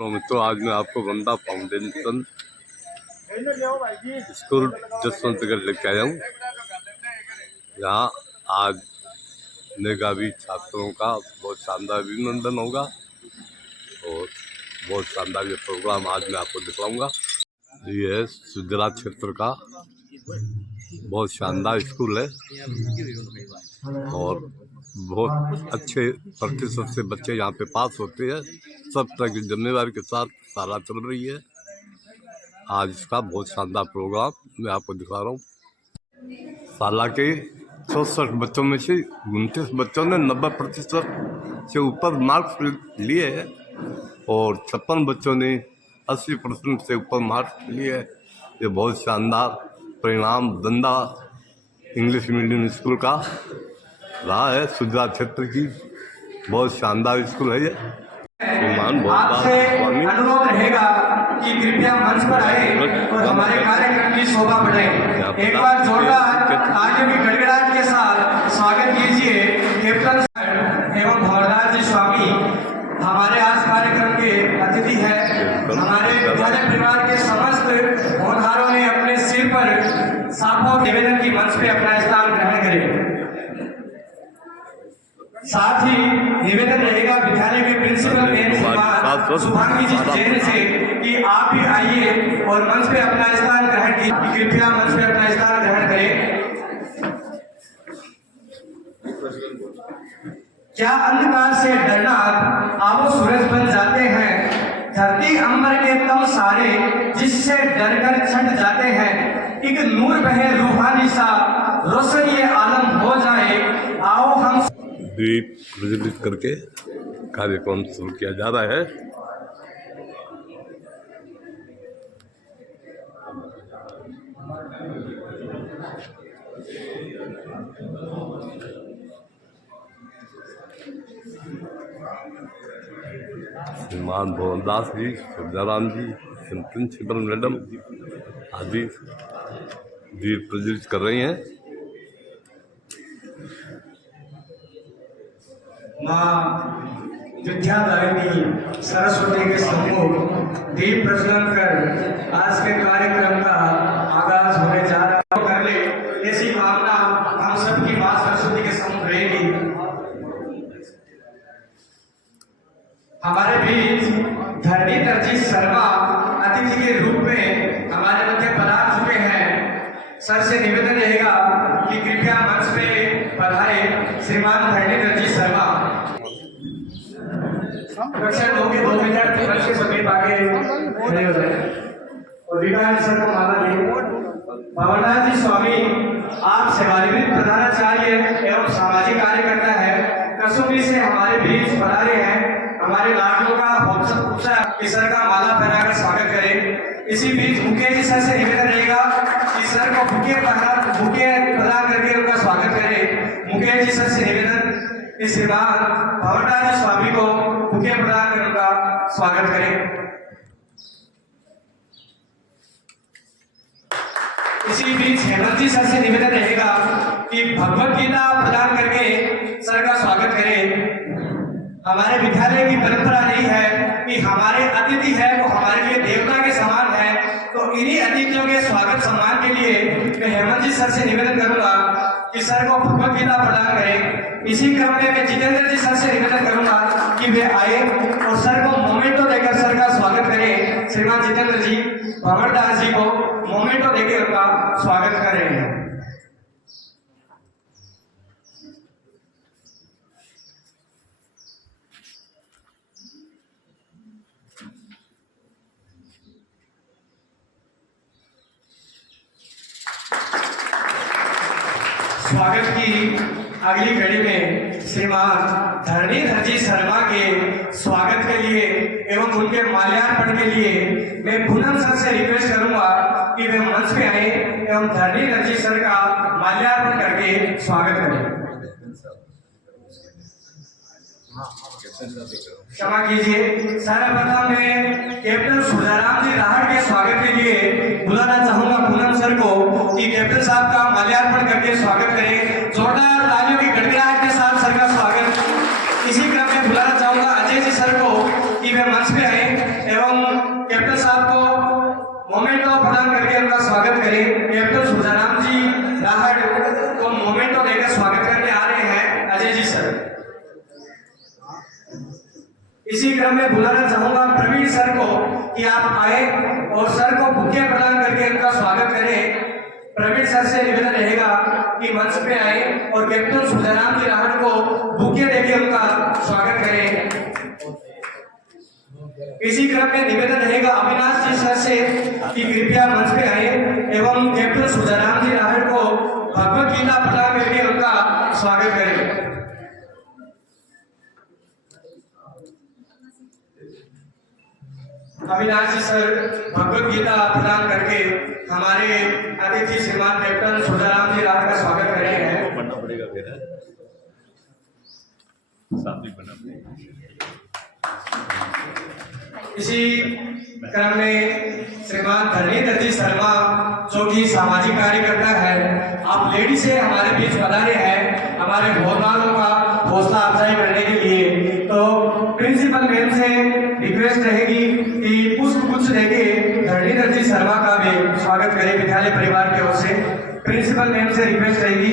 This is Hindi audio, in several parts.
तो मित्रों, आज मैं आपको वंदा फाउंडेशन स्कूल जसवंतगढ़ लेके आया हूँ। यहाँ आज मेधावी छात्रों का बहुत शानदार अभिनंदन होगा और बहुत शानदार ये प्रोग्राम आज मैं आपको दिखाऊंगा। ये है सुजला क्षेत्र का बहुत शानदार स्कूल है और बहुत अच्छे प्रतिशत से बच्चे यहाँ पे पास होते हैं। सब तरह की जिम्मेदारी के साथ साला चल रही है। आज इसका बहुत शानदार प्रोग्राम मैं आपको दिखा रहा हूँ। साला के 64 बच्चों में से 29 बच्चों ने 90% से ऊपर मार्क्स लिए हैं और 56 बच्चों ने 80% से ऊपर मार्क्स लिए हैं। ये बहुत शानदार परिणाम धंधा इंग्लिश मीडियम स्कूल का रहा है। सुजला क्षेत्र की बहुत शानदार स्कूल है ये। आपसे अनुरोध रहेगा कि कृपया मंच पर आए और हमारे कार्यक्रम की शोभा बढ़ाएं। एक बार जोरदार आगे भी गड़गड़ाहट के साथ स्वागत कीजिए कैप्टन एवं भवरदास जी स्वामी। हमारे आज कार्यक्रम के अतिथि है। हमारे विद्यालय परिवार के समस्त होनहारों ने अपने सिर पर साफा निवेदन की मंच पे अपना स्थान ग्रहण करें। साथ ही निवेदन रहेगा विद्यालय के प्रिंसिपल शुभांगी जी जैन से कि आप भी आइए और मंच पे अपना स्थान ग्रहण कीजिए। कृपया मंच पे अपना स्थान ग्रहण करें। क्या अंधकार से डरना आवो सूरज बन जाते हैं, धरती अंबर के तम सारे जिससे डरकर छट जाते हैं। एक नूर बहे रूहानी सा रोशन ये आलम हो जाए, आओ हम दीप प्रज्वलित करके कार्यक्रम शुरू किया जा रहा है। श्रीमान भवनदास जी, सुधाराम जी, प्रिंसिपल मैडम आदि दीप प्रज्वलित कर रही हैं। माँ विद्यादायिनी सरस्वती के सम्मुख दीप प्रज्वलन कर आज के कार्यक्रम का आगाज होने जा रहा है। कर ले ऐसी भावना हम सबकी माँ सरस्वती के सम्मुख रहेगी। हमारे बीच धरणीधर जी शर्मा अतिथि के रूप में हमारे मध्य पधार चुके हैं। सर से निवेदन रहेगा कि कृपया मंच पे पधारे श्रीमान धरणीधर जी शर्मा। कक्षा 2 के 2 विद्यार्थी मंच के समीप आगे खड़े हो जाए और विकास सर को माला दें। भवरदास जी स्वामी आप सेवानिवृत्त प्रधानाचार्य एवं सामाजिक कार्यकर्ता है, कसौली से हमारे बीच पधारे हैं। हमारे लाडलों का उत्साह इस सर का माला पहनाकर स्वागत करें। इसी बीच मुकेश जी सर से निवेदन रहेगा कि सर को बुके प्रदान करके उनका स्वागत करें। मुकेश जी सर से निवेदन इस श्रीमान भवरदास जी स्वामी को बुके प्रदान कर उनका स्वागत करें। इसी बीच हेमंत जी सर से निवेदन रहेगा कि भगवत गीता प्रदान करके सर का स्वागत करें। हमारे विद्यालय की परंपरा नहीं है कि हमारे अतिथि है वो हमारे लिए देवता के समान है, तो इन्हीं अतिथियों के स्वागत सम्मान के लिए मैं हेमंत जी सर से निवेदन करूंगा कि सर को भगवत गीता प्रदान करें। इसी क्रम में मैं जितेंद्र जी सर से निवेदन करूंगा कि वे आए और सर को मोमेंटो देकर सर का स्वागत करें। श्रीमान जितेंद्र जी भवरदास जी को मोमेंटो देकर उनका स्वागत कर रहे हैं। स्वागत की अगली घड़ी में श्रीमान धरणीधर जी शर्मा के स्वागत के लिए एवं उनके माल्यार्पण के लिए मैं पूनम सर से रिक्वेस्ट करूंगा कि वे मंच पे आए एवं धरणीधर जी सर का माल्यार्पण करके स्वागत करें। क्षमा कीजिए, सर्वप्रथम मैं कैप्टन सुधाराम जी राहड़ के स्वागत के लिए बुलाना चाहूंगा पूनम सर को कि कैप्टन साहब का माल्यार्पण करके स्वागत करें। जोरदार तालियों की गड़गड़ाहट के साथ सर का स्वागत। इसी क्रम में बुलाना चाहूंगा अजय जी सर को कि वे मंच पे आए मोमेंटो प्रदान करके उनका स्वागत करें। कैप्टन सुजाराम जी राहट को मोमेंटो देकर स्वागत करने आ रहे हैं अजय जी सर। इसी क्रम में बुलाना चाहूंगा प्रवीण सर को कि आप आए और सर को बुके प्रदान करके उनका स्वागत करें। प्रवीण सर से निवेदन रहेगा कि मंच पे आए और कैप्टन सुजाराम जी राहट को बुके देके उनका स्वागत करें। इसी क्रम में निवेदन रहेगा अविनाश जी सर से कि कृपया मंच पे आए एवं कैप्टन सुजाराम जी राहट को भगवत गीता प्रदान करके उनका स्वागत करें। अविनाश जी सर भगवत गीता प्रदान करके हमारे अतिथि श्रीमान कैप्टन सुजाराम जी राहट का स्वागत कर रहे हैं। पढ़ना पड़ेगा फिर साथ में पढ़ना पड़ेगा। इसी क्रम में श्रीमान धरणीधर जी शर्मा जो कि सामाजिक कार्यकर्ता है, आप लेडी से हमारे बीच पधारे हैं हमारे भोजनालों का हौसला अफजाई करने के लिए। तो प्रिंसिपल मैम से रिक्वेस्ट रहेगी कि पुष्प गुच्छ देके धरणीधर जी शर्मा का भी स्वागत करें विद्यालय परिवार की ओर से। प्रिंसिपल मैम से रिक्वेस्ट रहेगी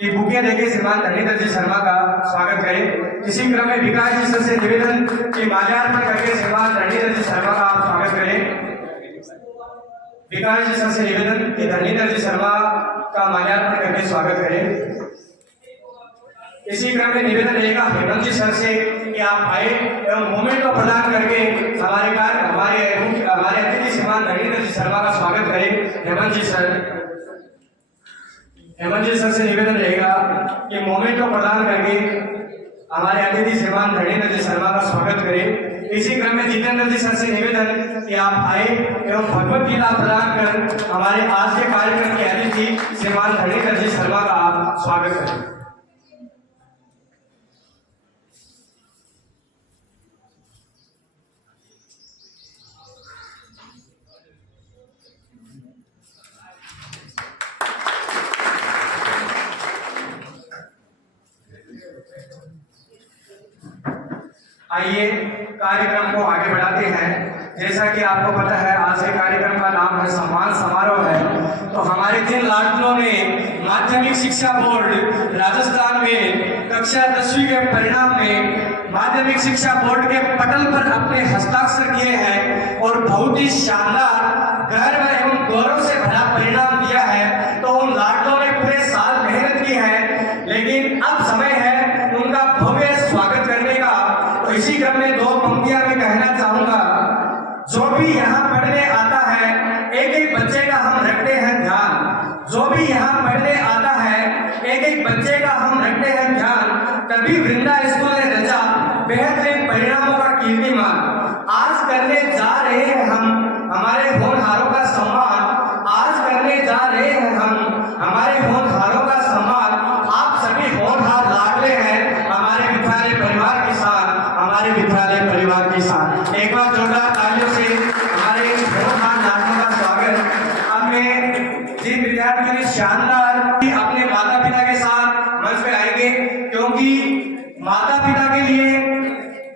कि बुके देके श्रीमान धरणीधर जी शर्मा का स्वागत करें। इसी क्रम में विकास जी सर से निवेदन कि माल्यार्पण करके श्रीमान धरणीधर जी शर्मा का आप स्वागत करें। विकास जी सर से निवेदन कि धरणीधर जी शर्मा का माल्यार्पण करके स्वागत करें। इसी क्रम में निवेदन रहेगा हेमंत जी सर से कि आप आए एवं मोमेंट को प्रदान करके हमारे अतिथि श्रीमान धरणीधर जी शर्मा का स्वागत करें। हेमंत जी सर से निवेदन रहेगा कि मोमेंट को प्रदान करके हमारे अतिथि श्रीमान धरणीधर जी शर्मा का स्वागत करें। इसी क्रम में जितेंद्र जी सर से निवेदन कि आप आए एवं भगवत गीता प्रदान कर हमारे आज के कार्यक्रम के अतिथि श्रीमान धरणीधर जी शर्मा का आप स्वागत करें। आइए कार्यक्रम को आगे बढ़ाते हैं। जैसा कि आपको पता है आज के कार्यक्रम का नाम है सम्मान समारोह है। तो हमारे जिन लाडलों ने माध्यमिक शिक्षा बोर्ड राजस्थान में कक्षा 10वीं के परिणाम में माध्यमिक शिक्षा बोर्ड के पटल पर अपने हस्ताक्षर किए हैं और बहुत ही शानदार गर्व एवं गौरव से भरा परिणाम दिया है, तो उन लाडलों ने पूरे साल मेहनत की है, लेकिन अब समय है उनका भव्य स्वागत करने का। तो इसी क्रम में दो पंक्तियां मैं कहना चाहूंगा। जो भी यहाँ पढ़ने आता है एक एक बच्चे का हम रखते हैं ध्यान। जो भी यहाँ पढ़ने आता है एक एक बच्चे का हम रखते हैं ध्यान। तभी वृंदा स्कूल ने रचा बेहतरीन परिणामों का कीर्तिमान। आज करने जा रहे हैं हम हमारे होनहारों का सम्मान। आज करने जा रहे हैं हम हमारे होनहारों का सम्मान। आप सभी होनहार लाडले हैं हमारे विद्यालय परिवार के साथ, हमारे विद्यालय परिवार के साथ। एक बार जोरदार तालियों से हमारे होनहार लाडलों का स्वागत। अब मैं जिन विद्यार्थियों ने शानदार अपने माता पिता के साथ मंच पे आएंगे, क्योंकि माता पिता के लिए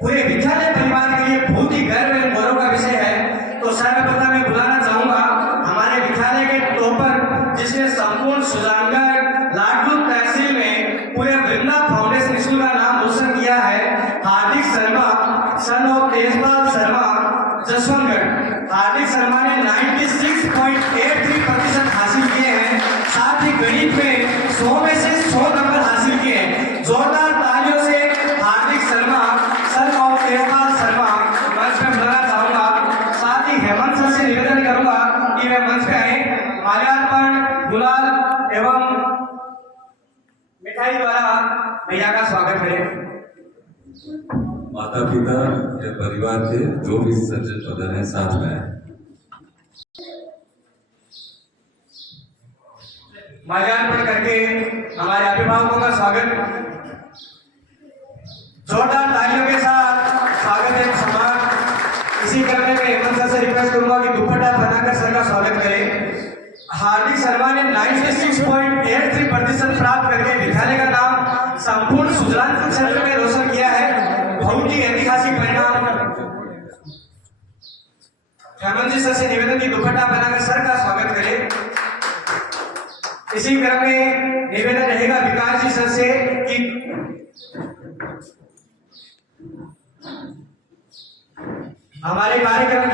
पूरे विद्यालय परिवार के लिए बहुत ही गर्व एवं गौरव का विषय है। तो सर्वप्रथम मैं बुलाना चाहूंगा हमारे विद्यालय के टॉपर जिसने संपूर्ण सुजानगढ़ लाडलू तहसील में पूरे वृंदा फाउंडेशन स्कूल का नाम रोशन किया है, हार्दिक शर्मा सन ऑफ तेजपाल शर्मा जसवंतगढ़। हार्दिक शर्मा ने 96.83% हासिल किए हैं। साथ ही गणित में 100 में से 100 नंबर हासिल किए हैं। जोरदार तालियों से हार्दिक शर्मा सन ऑफ तेजपाल शर्मा मंच में बुलाना चाहूंगा। साथ ही हेमंत सर से निवेदन करूंगा कि वे मंच पे आए, माल्यार्पण गुलाल एवं मिठाई द्वारा भैया का स्वागत करें। माता पिता या परिवार के जो भी सज्जन पदन है साथ में आए। माल्यार्पण करके हमारे अभिभावकों का स्वागत जोरदार तालियों के साथ स्वागत है सम्मान। इसी क्रम में हेमंत सर से रिक्वेस्ट करूंगा कि दुपट्टा बनाकर सर का स्वागत करें। हार्दिक शर्मा ने 96.83% प्राप्त करके विद्यालय का नाम संपूर्ण सुजानपुर क्षेत्र में रोशन किया है। बहुत ही ऐतिहासिक परिणाम। हेमंत जी सर से निवेदन की दुपट्टा पहनाकर सर का स्वागत करें। इसी क्रम में निवेदन रहेगा विकास जी सर से कि हमारे कार्यक्रम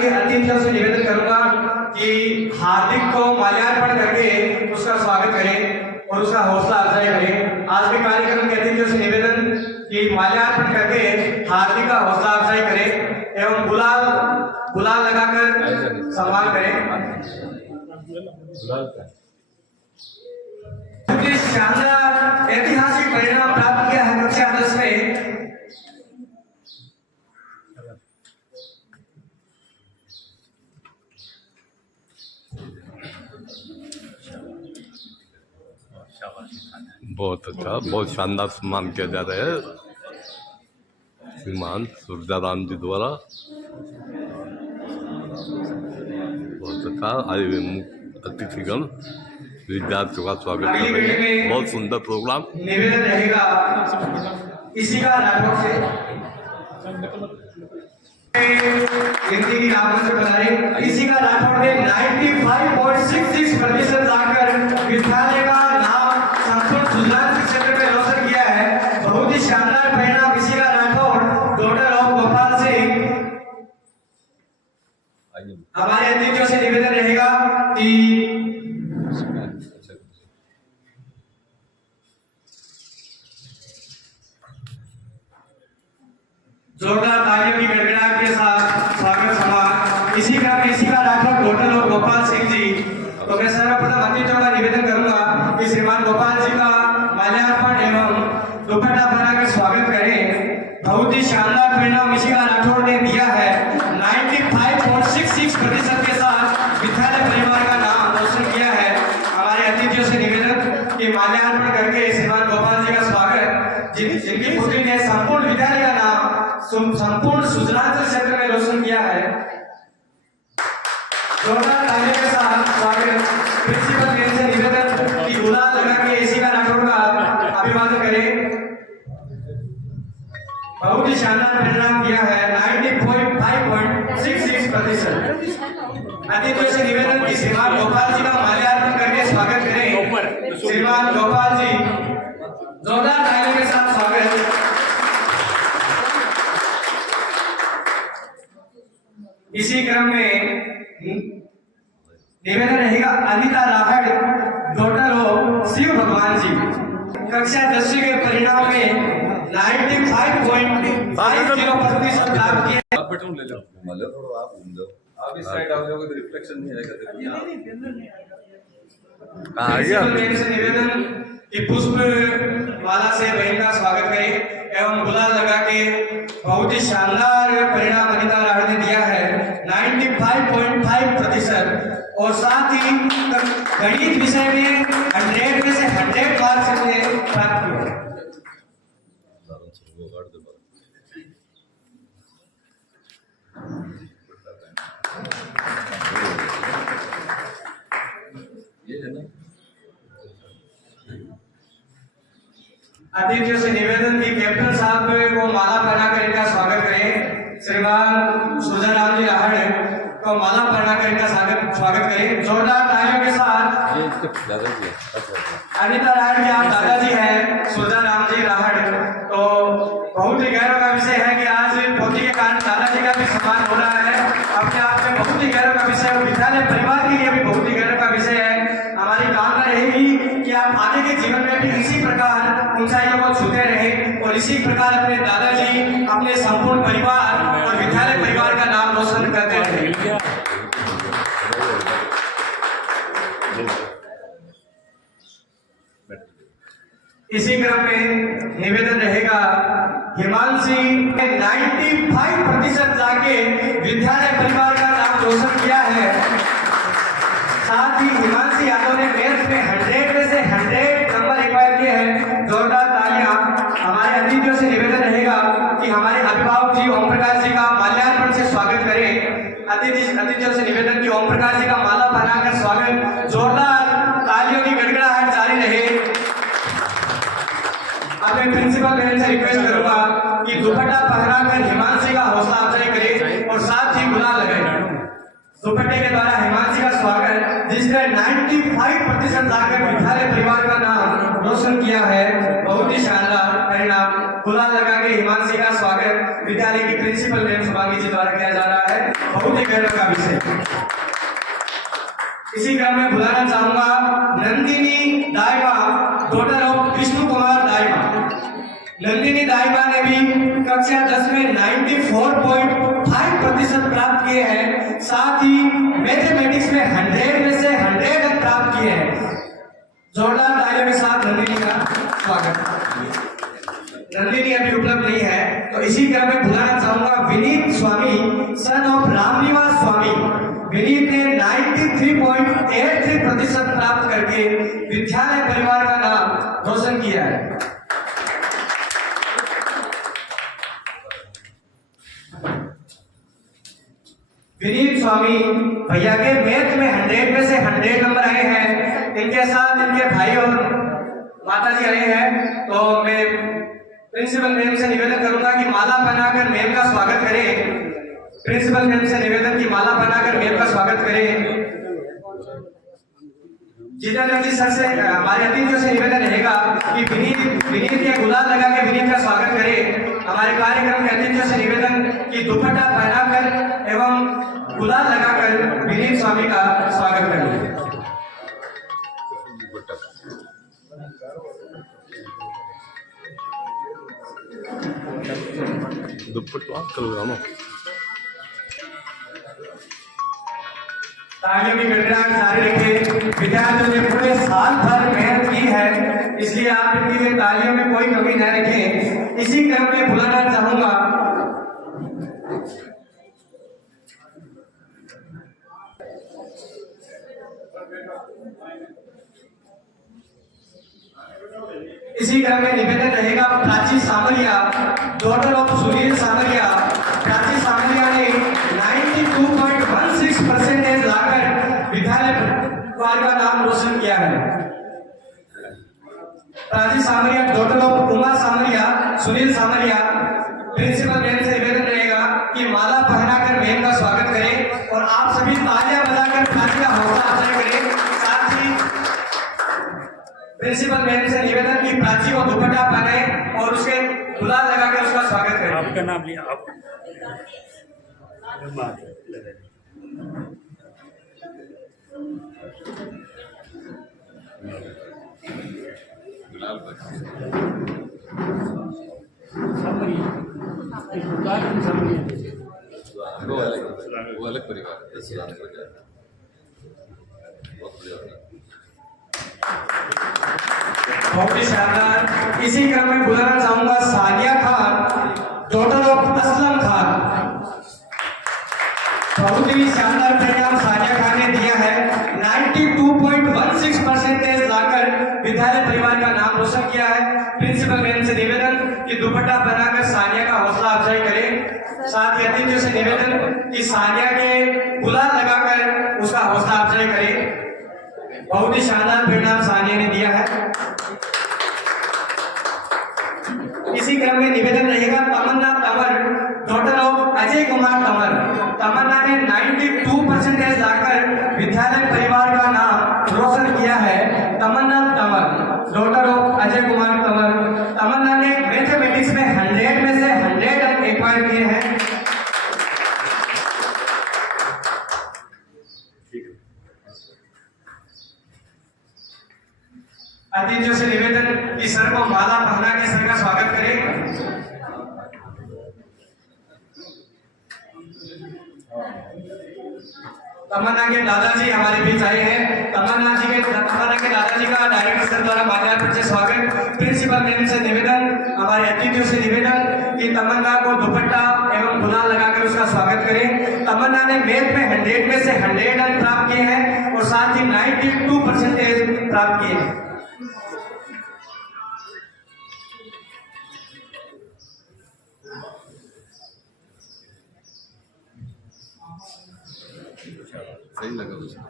के अतिथियों से निवेदन करूंगा कि हार्दिक को माल्यार्पण करके उसका स्वागत करें और उसका हौसला अफजाई करें। आज के कार्यक्रम के अतिथियों से निवेदन कि माल्यार्पण करके हार्दिक का हौसला अफजाई करें एवं गुलाल लगाकर सम्मान करें। शानदार ऐतिहासिक परिणाम प्राप्त किया है कक्षा 10 में। बहुत अच्छा, बहुत शानदार सम्मान किया जा रहा है श्रीमान सूरजाराम जी द्वारा। बहुत अच्छा। आए अतिथिगण विद्यार्थियों का स्वागत कर रहे हैं। बहुत सुंदर प्रोग्राम। निवेदन रहेगा इसी का राठौर से हिंदी की राठौर से बता रहे इसी का राठौर ने 95.66% लाकर विद्यालय का नाम संपूर्ण सुजान क्षेत्र में रोशन किया है। बहुत ही शानदार परिणाम इसी का राठौर डॉक्टर ऑफ गोपाल सिंह। हमारे अतिथियों से निवेदन रहेगा कि जोरदार तालियों की गड़गड़ाहट के साथ स्वागत सम्मान इसी का राठौर डॉक्टर और गोपाल सिंह जी। तो मैं सर्वप्रथम अतिथियों का निवेदन करूंगा कि श्रीमान गोपाल जी का माल्यार्पण एवं दुपट्टा बनाकर स्वागत करें। बहुत ही शानदार परिणाम इसी का राठौर ने दिया है। 95.66% के साथ विद्यालय परिवार का नाम रोशन किया है। हमारे अतिथियों से निवेदन कि माल्यार्पण करके श्रीमान गोपाल जी का स्वागत जिनकी पुत्री ने संपूर्ण विद्यालय का नाम संपूर्ण सुजनांचल क्षेत्र में रोशन किया है। जोरदार तालियों के साथ स्वागत। प्रिंसिपल मैम से निवेदन कि गुलाल लगा के इसी का राठौर का अभिवादन करें। बहुत ही शानदार परिणाम दिया है 95.66%। अतिथियों से निवेदन कि श्रीमान गोपाल जी का माल्यार्पण करके स्वागत करें। श्रीमान गोपाल जी जोरदार तालियों के साथ स्वागत। इसी क्रम में निवेदन रहेगा अनिता राहड़ डॉक्टर ऑफ शिव भगवान जी। कक्षा 10 के परिणाम में 95.50% लाभ किए। आप बेटा ले लो थोड़ा आप घूम जाओ। आप इस साइड आ जाओगे तो रिफ्लेक्शन नहीं आएगा। प्रिंसिपल से निवेदन कि पुष्प माला से बहन का स्वागत करें एवं गुलाल लगा के बहुत ही शानदार परिणाम अनिता राहड़ ने दिया है 95.5% और साथ ही गणित विषय में 100 में से 100 मार्क्स ने प्राप्त किए। अतिथियों से निवेदन की कैप्टन साहब को माला पहनाकर इनका स्वागत करें। श्रीमान सुजाराम जी राहड़ को माला पहनाकर इनका स्वागत करें। जोरदार तालियों के साथ। अनिता राहड़ के आप दादाजी हैं सुजाराम जी राहड़। तो बहुत ही गौरव का विषय है कि आज पोती के कारण दादाजी का भी सम्मान हो रहा है। अपने आप में बहुत ही गौरव का विषय है। विद्यालय परिवार के लिए भी बहुत ही गौरव का विषय है। हमारी कामना रहेगी कि आप आगे के जीवन में भी इसी प्रकार ऊंचाइयों को छूते रहें और इसी प्रकार अपने दादाजी अपने संपूर्ण परिवार और विद्यालय परिवार का नाम रोशन करते रहें। इसी क्रम में निवेदन रहेगा हिमांशी 95% जाके विद्यालय परिवार का नाम रोशन किया है। साथ ही हिमांशी यादव ने मैथ्स में 100 में से 100 नंबर एक्वायर किए हैं। जोरदार तालियां। हमारे अतिथियों से निवेदन रहेगा कि हमारे अभिभावक जी ओम प्रकाश जी का माल्यार्पण से स्वागत करें। अतिथियों से निवेदन कि ओम प्रकाश जी का माला पहनाकर स्वागत। जोरदार तालियों की गड़गड़ाहट जारी रहे। अपने प्रिंसिपल बहन से रिक्वेस्ट करूंगा कि दुपट्टा पहनाकर हिमांशी का हौसला अफजाई करे और साथ ही गुलाल लगाए। दुपट्टे के द्वारा हिमांशी का स्वागत, जिसने 95% लाकर विद्यालय परिवार का नाम रोशन किया है। बहुत ही शानदार परिणाम। गुलाल लगा के हिमांशी का स्वागत विद्यालय की प्रिंसिपल मैम शुभांगी जी द्वारा किया जा रहा है। बहुत ही गर्व का विषय। इसी क्रम में बुलाना चाहूंगा नंदिनी दाइमा, डॉटर ऑफ विष्णु कुमार दाइमा। नंदिनी दाइमा ने भी कक्षा 10 में 94.5% प्राप्त किए हैं। साथ ही मैथमेटिक्स में 100 में से 100 अंक प्राप्त किए हैं। जोरदार तालियों के साथ नंदिनी का स्वागत। नंदिनी अभी उपलब्ध नहीं है, तो इसी क्रम में बुलाना चाहूंगा विनीत स्वामी, सन ऑफ रामनिवास स्वामी। विनीत ने 93.83% प्राप्त करके विद्यालय परिवार का नाम रोशन किया है। विनीत स्वामी भैया के मैथ में 100 में से 100 नंबर आए हैं। इनके साथ इनके भाई और माता जी आए हैं, तो मैं प्रिंसिपल मैम से निवेदन करूंगा कि माला पहनाकर मैम का स्वागत करें। प्रिंसिपल मैम से निवेदन की माला पहनाकर मैम का स्वागत करें। जितेंद्र जी सर से हमारे अतिथियों से निवेदन रहेगा कि विनीत के गुलाल लगा के विनीत का स्वागत करें। हमारे कार्यक्रम के अतिथियों से निवेदन कि दुपट्टा पहनाकर एवं गुलाल लगाकर विनीत स्वामी का स्वागत करें। दुपट्टा कलगानो तालियों की गड़गड़ाहट जारी रखें। विद्यार्थियों ने पूरे साल भर मेहनत की है, इसलिए आप इनके लिए तालियों में कोई कमी न रखें। इसी क्रम में बुलाना चाहूंगा निवेदन रहेगा प्राची सामरिया, डॉटर ऑफ सुनील सामरिया। प्राची सामरिया ने 92.16% लाकर विद्यालय परिवार का नाम रोशन किया है। Prachi Samaria, daughter of Uma Samaria, Sunil Samaria. Principal ma'am से निवेदन रहेगा कि माला पहनाकर मैम का स्वागत करें और आप सभी तालियां बजाकर प्राची का हौसला अफजाई करें। साथ ही प्रिंसिपल मैम से निवेदन की प्राची को दुपट्टा पहनाएं और उसके गुलाल लगाकर उसका स्वागत करें। आपका नाम लिया आप वो अलग परिवार बहुत ही शानदार। इसी क्रम में बुलाना चाहूंगा सानिया खान, डॉटर ऑफ असलम खान। बहुत ही शानदार परिणाम सानिया खान ने दिया है। 92.16% लाकर विद्यालय परिवार का नाम रोशन किया है। प्रिंसिपल मैम से निवेदन कि दुपट्टा पहनाकर सानिया का हौसला अफजाई करें। साथ ही अतिथियों से निवेदन कि सानिया के गुलाल लगाकर उसका हौसला अफजाई करें। बहुत ही शानदार परिणाम सानिया ने दिया है। इसी क्रम में निवेदन रहेगा तमन्ना तंवर, डॉटर ऑफ अजय कुमार तंवर। तमन्ना ने 92% लाकर विद्यालय परिवार का नाम रोशन किया है। तमन्ना तंवर, डॉटर ऑफ अजय कुमार तंवर। तमन्ना ने मैथमेटिक्स में 100 में से 100 अंक एक्वायर किए हैं। अतिथियों से निवेदन कि सर को माला पहना के सर का स्वागत करें। तमन्ना के दादाजी हमारे बीच आए हैं। तमन्ना के दादाजी का डायरेक्टर सर द्वारा माल्यार्पण से स्वागत। प्रिंसिपल मैम से निवेदन, हमारे अतिथियों से निवेदन कि तमन्ना को दुपट्टा एवं गुलाल लगाकर उसका स्वागत करें। तमन्ना ने मैथ में 100 में से 100 अंक प्राप्त किए हैं और साथ ही 92% प्राप्त किए हैं। सही लगा उसको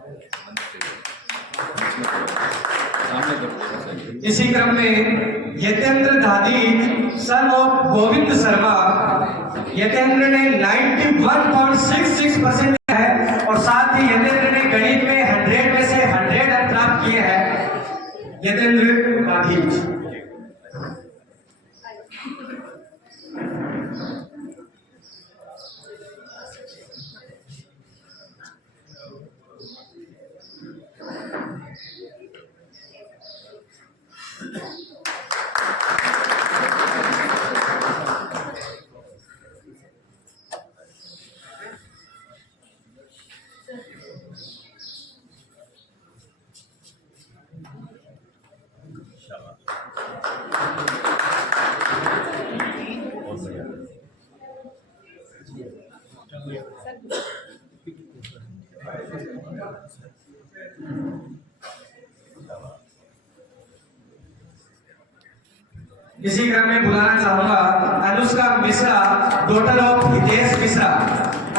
सामने कर इसी क्रम में यतेंद्र दादी सन ऑफ गोविंद शर्मा, यतेंद्र ने 91.66% है और साथ ही यतेंद्र ने गणित में 100 में से 100 अंक प्राप्त किए हैं। यतेंद्र दादी। इसी क्रम में बुलाना चाहूंगा अनुष्का मिश्रा, डॉटर ऑफ हितेश मिश्रा।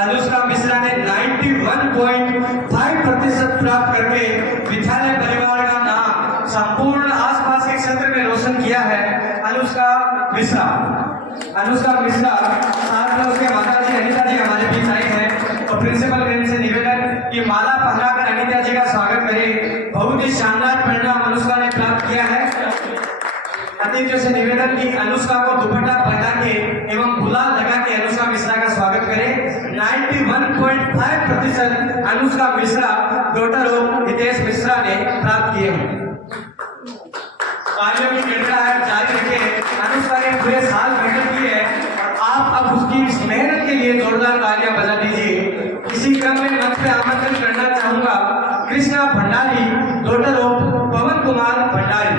अनुष्का मिश्रा ने 91.5% प्राप्त करके विद्यालय परिवार का नाम संपूर्ण आसपास के क्षेत्र में रोशन किया है। अनुष्का मिश्रा साथ में उसके माता जी अनिता जी हमारे बीच आई हैं और प्रिंसिपल मैम से निवेदन कि माला पहनाकर अनिता जी का स्वागत करें। बहुत ही शानदार परिणाम अनुष्का ने प्राप्त किया है। अतिथियों से निवेदन की अनुष्का को दुपट्टा पहना के एवं गुलाल लगा के अनुष्का मिश्रा का स्वागत करें। 91.5% अनुष्का मिश्रा, डॉटर ऑफ हितेश मिश्रा ने प्राप्त किए हैं। कार्यों की गड़बड़ाहट जारी रखें। अनुष्का ने पूरे साल मेहनत की है और आप अब उसकी इस मेहनत के लिए जोरदार तालियां बजा दीजिए। इसी क्रम में मंच पे आमंत्रित करना चाहूंगा कृष्णा भंडारी, डॉटर ऑफ पवन कुमार भंडारी।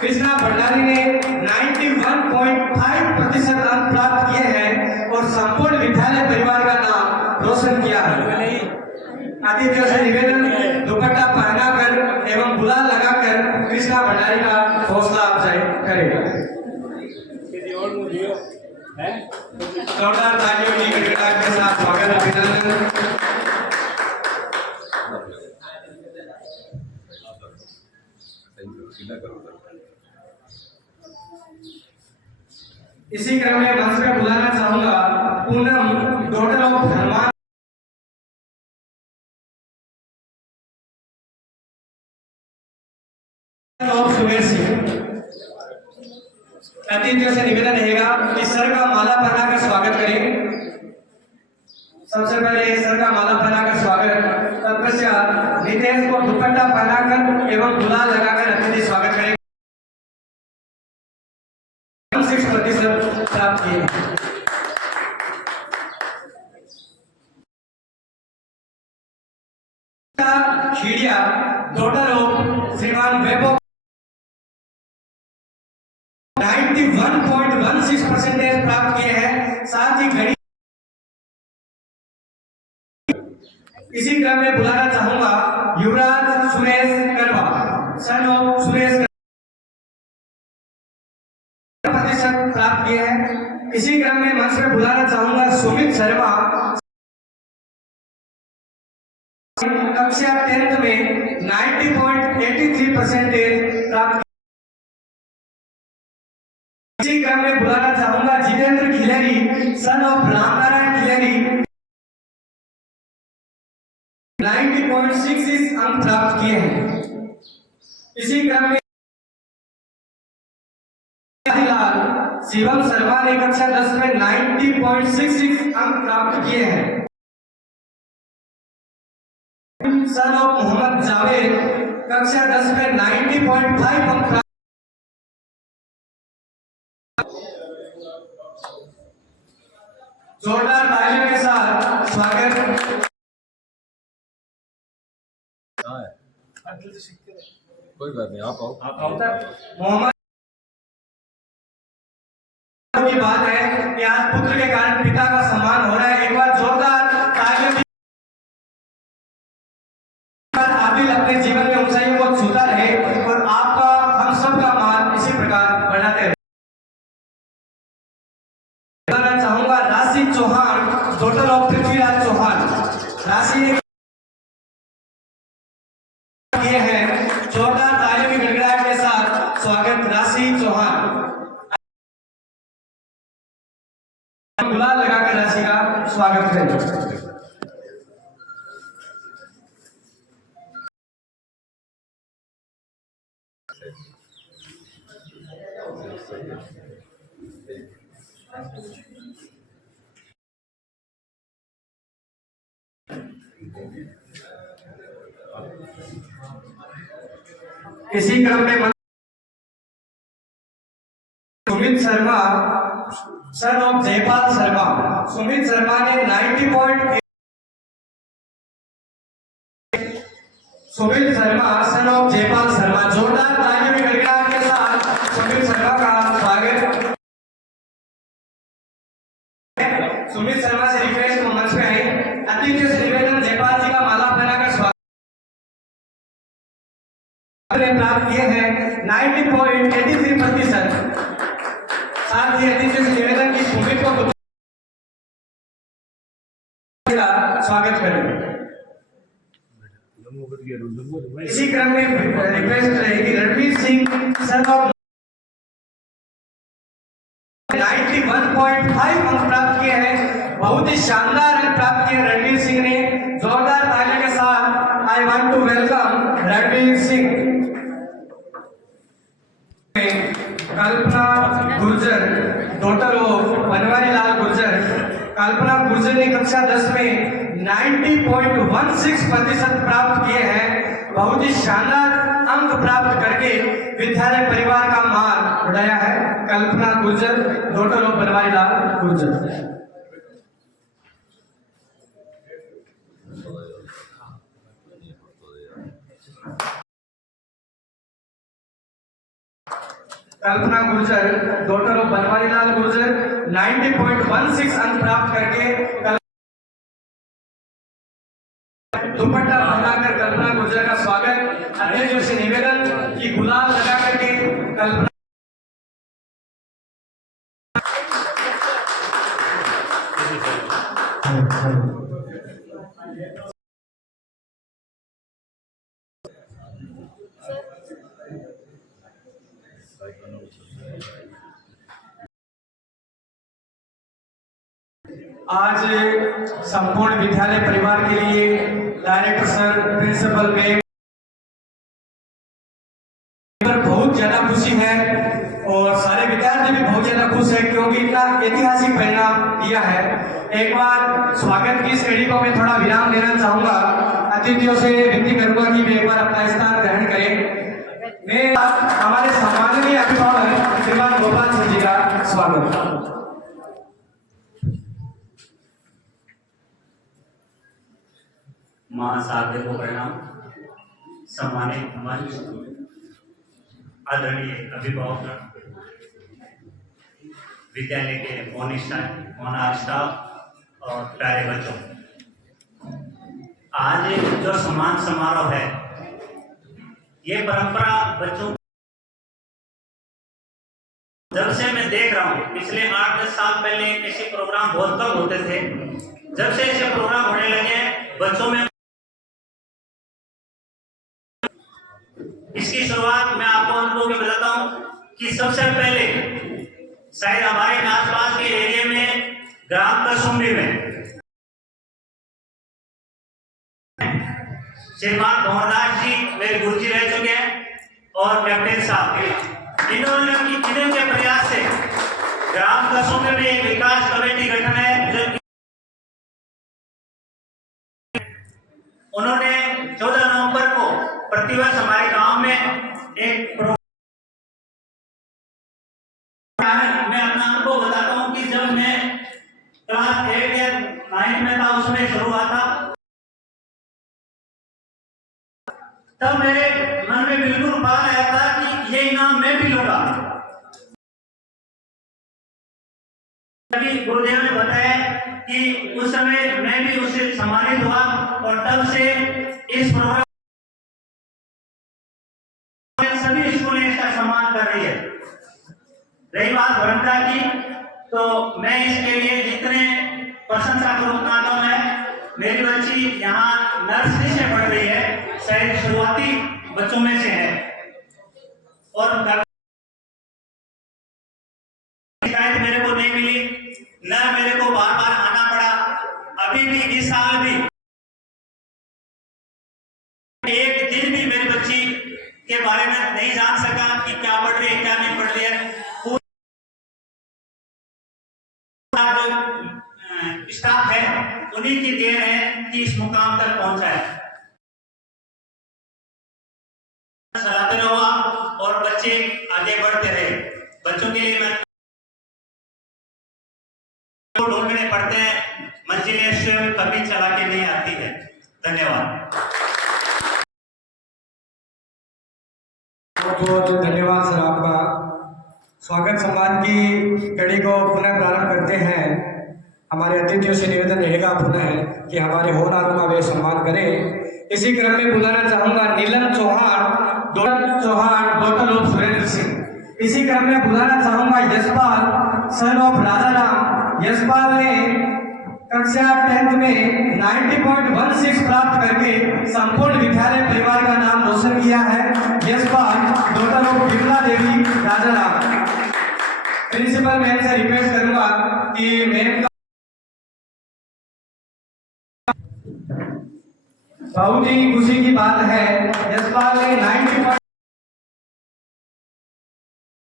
कृष्णा भंडारी ने 91.5% अंक प्राप्त किए हैं और संपूर्ण विद्यालय परिवार का नाम रोशन किया है। अतिथियों से निवेदन दुपट्टा पहनाकर एवं गुलाल लगाकर कृष्णा भंडारी का हौसला अफजाई करेगा। जोरदार तालियों की गड़गड़ाहट के साथ स्वागत अभिनंदन। इसी क्रम में मंच पे बुलाना चाहूंगा Poonam, daughter of Hanuman of Sumer Singh. अतिथियों से निवेदन रहेगा कि सर का माला पहनाकर स्वागत करें। सबसे पहले सर का माला पहनाकर स्वागत, तत्पश्चात नितेश को दुपट्टा पहनाकर एवं गुलाल लगाकर अतिथि स्वागत करें। 6% प्राप्त किए। खीड़िया, डॉटर ऑफ श्रीमान वैभव, 91.16% प्राप्त किए हैं। साथ ही गणित। इसी क्रम में बुलाना चाहूंगा युवराज सुरेश करवा, सन ऑफ सुरेश प्राप्त किए हैं। इसी क्रम में मंच में बुलाना चाहूंगा सुमित शर्मा, कक्षा 10th में 90.83% प्राप्त। इसी क्रम में बुलाना चाहूंगा जितेंद्र खिलेरी, सन ऑफ रामनारायण खिलेरी, 90.66 अंक प्राप्त किए हैं। इसी क्रम में शिवम शर्मा ने कक्षा 10 में 90.66 अंक प्राप्त किए हैं। सन ऑफ मोहम्मद जावेद, कक्षा 10 में 90.5 अंक प्राप्त। जोरदार तालियों के साथ स्वागत। कोई बात नहीं, आप आओ। मोहम्मद की बात है कि आज पुत्र के कारण पिता का सम्मान हो रहा है। एक बार जोरदार तालियों। आदिल अपने जीवन में ऊंचाइयों को छूता रहे और आपका हम सब का मान इसी प्रकार बढ़ाते रहे। बताना चाहूंगा राशि चौहान, डॉटर ऑफ पृथ्वीराज चौहान। राशि ने किए हैं। जोरदार तालियों की गड़गड़ाहट के साथ स्वागत। गुलाल लगाकर राशि का स्वागत करें। इसी क्रम में सुमित शर्मा सन ऑफ जयपाल शर्मा, सुमित शर्मा ने 90.8, सुमित शर्मा सन ऑफ जयपाल शर्मा, जोरदार तालियों की गड़गड़ाहट के साथ सुमित शर्मा का स्वागत। सुमित शर्मा से रिक्वेस्ट को मंच पे आए, अतिथि से निवेदन जयपाल जी का माला पहनाकर स्वागत प्राप्त किए हैं 90.83%। साथ ही अतिथि से निवेदन की सुमित को स्वागत करें। इसी क्रम में रिक्वेस्ट रहेगी रणवीर सिंह सन ऑफ 91.5 अंक प्राप्त किए हैं, बहुत ही शानदार अंक प्राप्त किए रणवीर सिंह ने। जोरदार तालियों के साथ I want to welcome Ranveer Singh. Kalpana Gurjar, daughter of Banwari Lal Gurjar, Kalpana Gurjar ने कक्षा 10 में 90.16% प्राप्त किए हैं, बहुत ही शानदार अंक प्राप्त करके विद्यालय परिवार का मान बढ़ाया है। Kalpana Gurjar, daughter of Banwari Lal Gurjar. Kalpana Gurjar, daughter of Banwari Lal Gurjar, 90.16 अंक प्राप्त करके दुपट्टा पहनाकर कल्पना गुर्जर का स्वागत। अध्यक्षों से निवेदन कि गुलाल लगा करके कल्पना आज संपूर्ण विद्यालय परिवार के लिए डायरेक्टर सर, प्रिंसिपल में बहुत ज्यादा खुशी है और सारे विद्यार्थी भी बहुत ज्यादा खुश है क्योंकि इतना ऐतिहासिक परिणाम दिया है। एक बार स्वागत की इस कड़ी को मैं थोड़ा विराम देना चाहूंगा। अतिथियों से विनती करूंगा कि वे एक बार अपना स्थान ग्रहण करें। मैं हमारे सम्माननीय अभिभावक श्रीमान गोपाल सिंह जी का स्वागत। महासाध्य को प्रणाम। सम्मानित हमारे आदरणीय अभिभावक, विद्यालय के ऑनर स्टाफ और प्यारे बच्चों, आज जो सम्मान समारोह है, ये परंपरा बच्चों जब से मैं देख रहा हूँ, पिछले 8-10 साल पहले ऐसे प्रोग्राम बहुत कम होते थे। जब से ऐसे प्रोग्राम होने लगे बच्चों में, इसकी शुरुआत मैं आपको उन लोगों को बताता हूँ कि सबसे पहले शायद हमारे आसपास के एरिया में ग्राम कसुम्बी में श्रीमान भवनदास जी मेरे गुरुजी रह चुके हैं और कैप्टन साहब, इन्होंने के प्रयास से ग्राम कसुम्बी में एक विकास कमेटी गठन है जो उन्होंने 14 नवंबर को प्रतिवर्ष हमारे गांव में एक प्रोग्राम, मैं अपना अनुभव बताता हूं कि जब मैं क्लास 8 या 9 में था, उसमें शुरू हुआ था, तब मेरे मन में बिल्कुल बात आया था कि ये इनाम मैं भी लूंगा। तभी गुरुदेव ने बताया कि उस समय मैं भी उससे सम्मानित हुआ और तब से इस प्रोग्राम सभी स्कूलें इसका सम्मान कर रही है। रही बात परंपरा की, तो मैं इसके लिए जितने प्रशंसा करूंगा तो मेरी बच्ची यहाँ नर्सरी से पढ़ रही है, शायद शुरुआती बच्चों में से है, और शिकायत मेरे को नहीं मिली, न मेरे को कभी भी इस साल भी एक दिन भी मेरी बच्ची के बारे में नहीं जान सका कि क्या पढ़ रही है क्या नहीं पढ़ रही है। पूरा जो स्टाफ है उन्हीं की देन है कि इस मुकाम तक पहुंचा है। चलाते रहो आप और बच्चे आगे बढ़ते रहे। बच्चों के लिए मैं ढूंढने पड़ते हैं, मंजिलें स्वयं कभी चला के नहीं आती है। धन्यवाद। बहुत बहुत धन्यवाद सर आपका। स्वागत सम्मान की कड़ी को पुनः प्रारंभ करते हैं। हमारे अतिथियों से निवेदन रहेगा पुनः कि हमारे होनहारों का वे सम्मान करें। इसी क्रम में बुलाना चाहूंगा नीलम चौहान, डॉक्टर ऑफ सुरेंद्र सिंह। इसी क्रम में बुलाना चाहूंगा यशपाल, सन ऑफ राजाराम। यशपाल ने कक्षा 10th में 90.16 प्राप्त करके संपूर्ण विद्यालय परिवार का नाम रोशन किया है। Yashpal doctor of Vimla Devi Rajaram. Principal ma'am से रिक्वेस्ट करूंगा कि मैम बहुत ही खुशी की बात है, यशपाल ने 90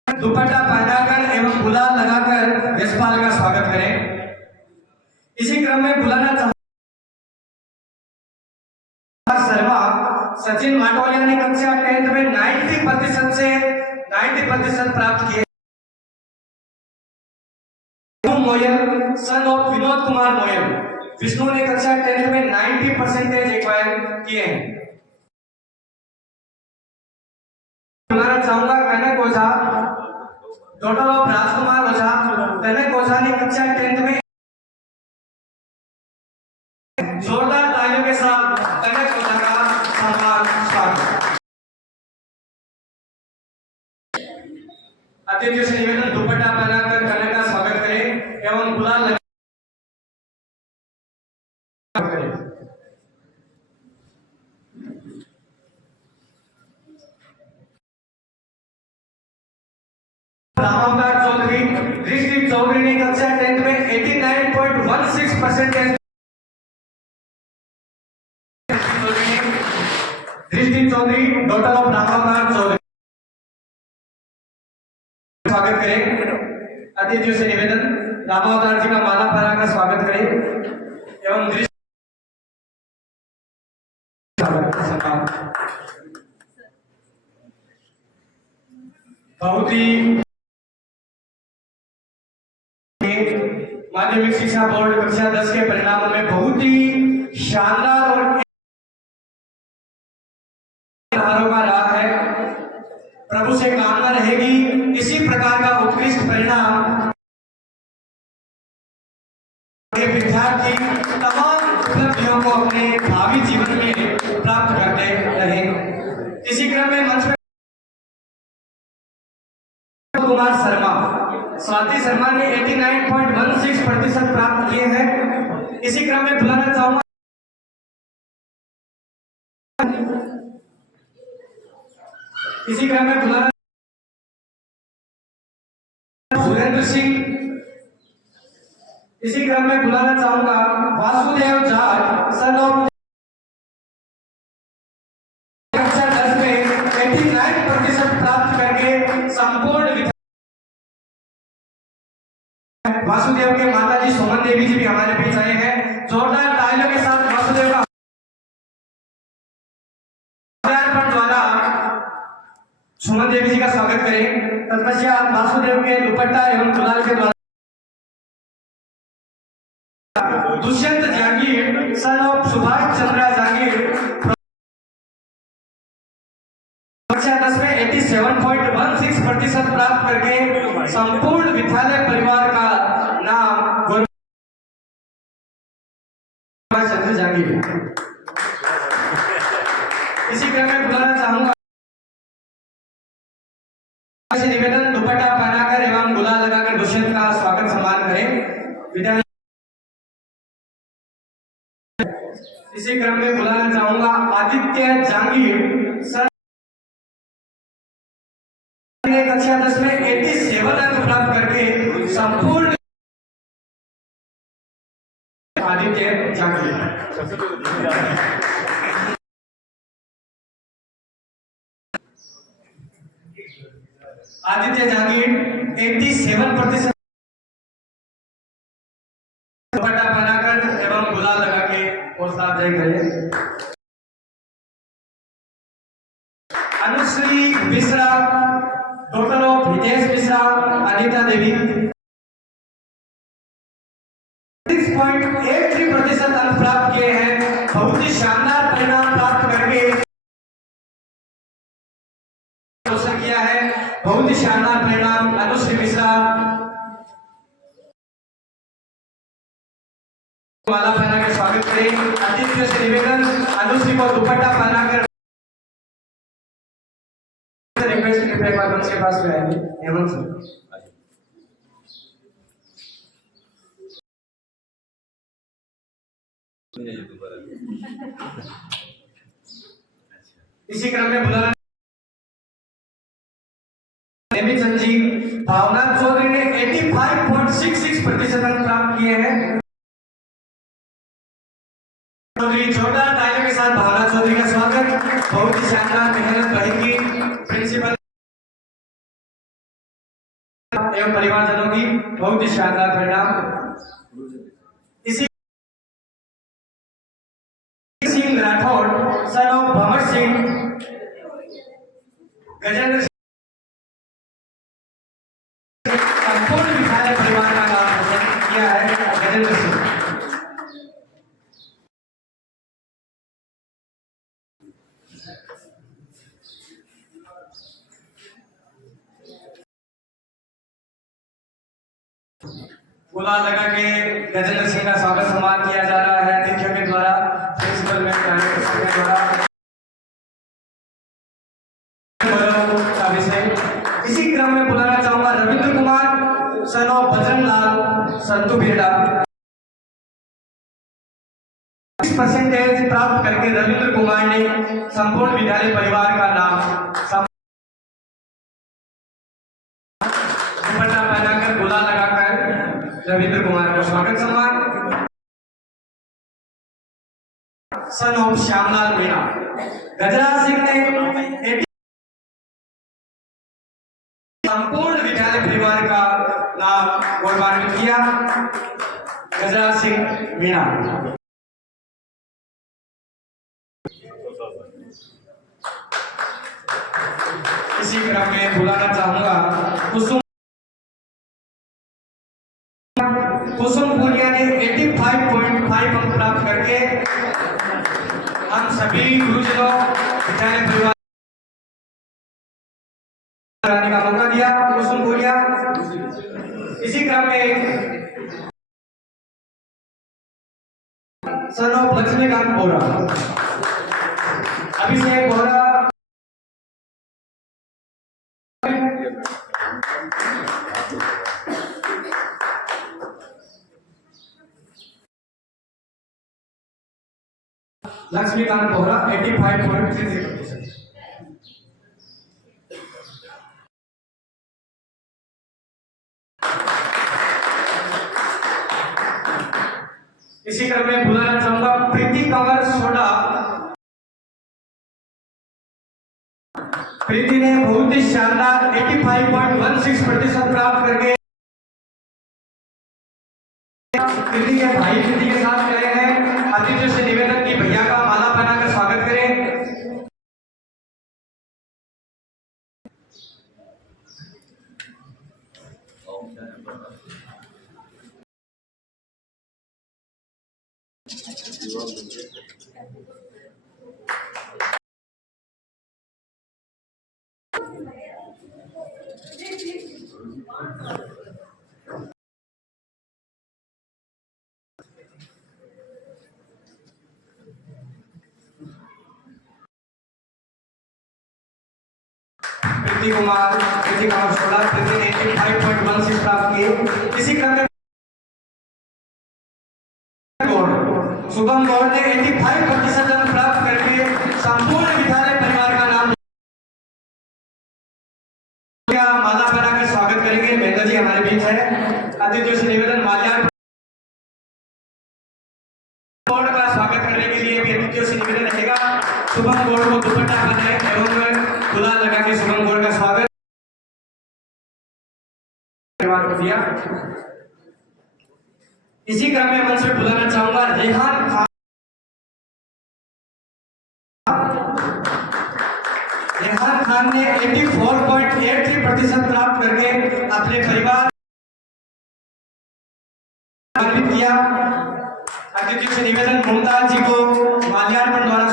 दुपट्टा पहनाकर एवं गुलाल लगाकर यशपाल का स्वागत करें। इसी क्रम में बुलाना चाहूंगा शर्मा सचिन माटोलिया ने कक्षा 10th में 90% से 90% प्राप्त किए। Moyal, son of Vinod Kumar Moyal. विष्णु ने कक्षा 10th में 90% एक्वायर किए हैं। बुलाना चाहूंगा कनक ओझा, डॉक्टर ऑफ राजकुमार ओझा। कनक ओझा ने कक्षा 10th में जोरदार तालियों के साथ कनक ओझा का सम्मान स्वागत। अतिथियों से निवेदन दुपट्टा पहनाकर कनक का स्वागत करें एवं गुलाल लगाकर रामावतार चौधरी, ऋषि चौधरी ने कक्षा 10th में 89.16% ऋषि चौधरी, डॉक्टर ऑफ रामावतार चौधरी स्वागत करें। अतिथियों से निवेदन रामावतार जी का माला पहनाकर स्वागत करें एवं बहुत ही माध्यमिक शिक्षा बोर्ड कक्षा 10 के परिणामों में बहुत ही शानदार और का रहा है। प्रभु से कामना रहेगी इसी प्रकार का उत्कृष्ट परिणाम विद्यार्थी तमाम उपलब्धियों को अपने भावी जीवन में प्राप्त करते रहे। इसी क्रम में मंच में कुमार शर्मा, स्वाति शर्मा ने 89.16% प्राप्त किए हैं। इसी क्रम में बुलाना चाहूंगा सुरेंद्र सिंह। इसी क्रम में बुलाना चाहूंगा वासुदेव जाट, सन ऑफ कक्षा 10 में 89% प्राप्त करके संपूर्ण वासुदेव के माताजी सुमन देवी जी भी हमारे बीच आए हैं। जोरदार तालियों के साथ वासुदेव का द्वारा सुमन देवी जी का स्वागत करें। तत्पश्चात वासुदेव के दुपट्टा एवं गुलाल के द्वारा दुष्यंत जहांगीर, सन ऑफ सुभाष चंद्र जहांगीर, कक्षा 10 में 87.16% प्राप्त करके संपूर्ण विद्यालय परिवार का नाम चंद्र जहांगीर। इसी क्रम में बुलाना चाहूंगा निवेदन दुपट्टा पहनाकर एवं गुलाल लगाकर दुष्यंत का स्वागत सम्मान करें विद्यालय। इसी क्रम में बुलाना चाहूंगा आदित्य जहांगीर, सर कक्षा 10 में 87 अंक प्राप्त करके संपूर्ण आदित्य जहांगीर। आदित्य जहांगीर 87% दुपट्टा पहनाकर एवं गुलाल लगा के प्रोत्साहन जय करें। अनुश्री मिश्रा, डॉक्टर ऑफ हितेश मिश्रा, अनीता देवी 6.83% अंक प्राप्त किए हैं। बहुत ही शानदार परिणाम प्राप्त करके किया है। बहुत ही शानदार परिणाम अनुश्री मिश्रा। माला पहना के स्वागत करें। अतिथियों से निवेदन, अनुश्री को दुपट्टा पहनाकर रिक्वेस्ट के पास में आएंगे। हेमंत सर इसी क्रम में बुलाना संजीव भावना चौधरी ने 85.66% अंक प्राप्त किए हैं। चौधरी छोटा तालियों के साथ भावना चौधरी का स्वागत। बहुत ही शानदार मेहनत रहेगी प्रिंसिपल एवं परिवारजनों की। बहुत ही शानदार परिणाम। इसी सिंह राठौड़, सन ऑफ भंवर सिंह, गजेंद्र संपूर्ण विद्यालय परिवार का नाम रोशन किया है। गजेंद्र सिंह गुलाल लगा के गजेंद्र सिंह का स्वागत सम्मान किया जा रहा है अतिथियों के द्वारा, प्रिंसिपल में के द्वारा। इसी क्रम में बुलाना चाहूंगा रविंद्र कुमार, सन ऑफ बजरंग लाल, संतु बेटा। 20% प्राप्त करके रविंद्र कुमार ने संपूर्ण विद्यालय परिवार का नाम दुपट्टा पहनाकर गुलाल लगाकर रविंद्र कुमार को स्वागत सम्मान। सन ऑफ श्यामलाल मीणा, गजराज सिंह ने संपूर्ण विद्यालय परिवार का नाम गौरवान्वित किया। गजराज सिंह मीणा। इसी क्रम में बुलाना चाहूंगा कुसुम पुनिया ने 85.5 अंक प्राप्त करके हम सभी गुरुजनों विद्यालय परिवार कराने का मौका दिया। कुसुम पुनिया। इसी क्रम में सन ऑफ लक्ष्मीकांत बोरा, अभिषेक बोरा, लक्ष्मीकांत बोरा 85.33%। इसी क्रम में बुलाना चाहूंगा प्रीति कंवर सोडा। प्रीति ने बहुत ही शानदार 85.16% प्राप्त करके प्रीति के भाई प्रीति के साथ गए हैं। अतिथियों से निवेदन की भैया का माला पहनाकर स्वागत करें। प्रीति कुमार सोडा, प्रीति ने 85.16 प्राप्त किए। इसी क्रम में शुभम गौड़ ने 85% अंक प्राप्त करके संपूर्ण विद्यालय परिवार का नाम माला बनाकर स्वागत करेंगे। मेहता जी हमारे बीच है। अतिथियों से निवेदन माल्यार्पण का स्वागत करें। शुभम गौड़ को दुपट्टा बनाए एवं गुलाल लगा के शुभम गौड़ का स्वागत दिया। इसी क्रम में मंच पे बुलाना चाहूंगा रेहान खान। रेहान खान ने 84.83% प्राप्त करके अपने परिवार किया। अतिथियों से निवेदन मुमताज जी को माल्यार्पण द्वारा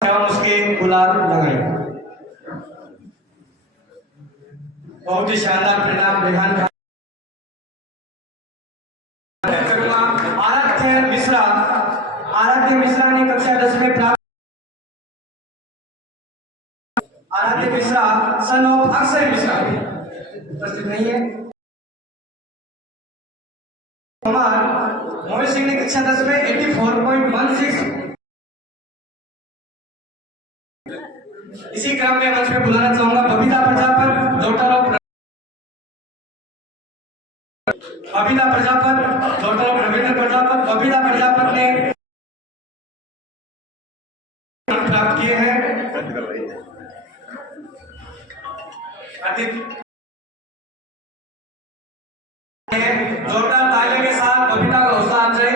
एवं उसके गुलाल लगाए। बहुत ही शानदार परिणाम रेहान खान। आराध्य मिश्रा ने कक्षा 10 में प्राप्त। आराध्य मिश्रा सन ऑफ अक्षय मिश्रा उपस्थित नहीं है। मोहित सिंह ने कक्षा 10 में 84.16। इसी क्रम में मंच पे बुलाना चाहूंगा बबीता प्रजापत, डॉक्टर ऑफ रविंद्र प्रजापत। बबीता प्रजापत ने प्राप्त किए हैं। जोरदार तालियों के साथ बबीता का हौसला अफजाई।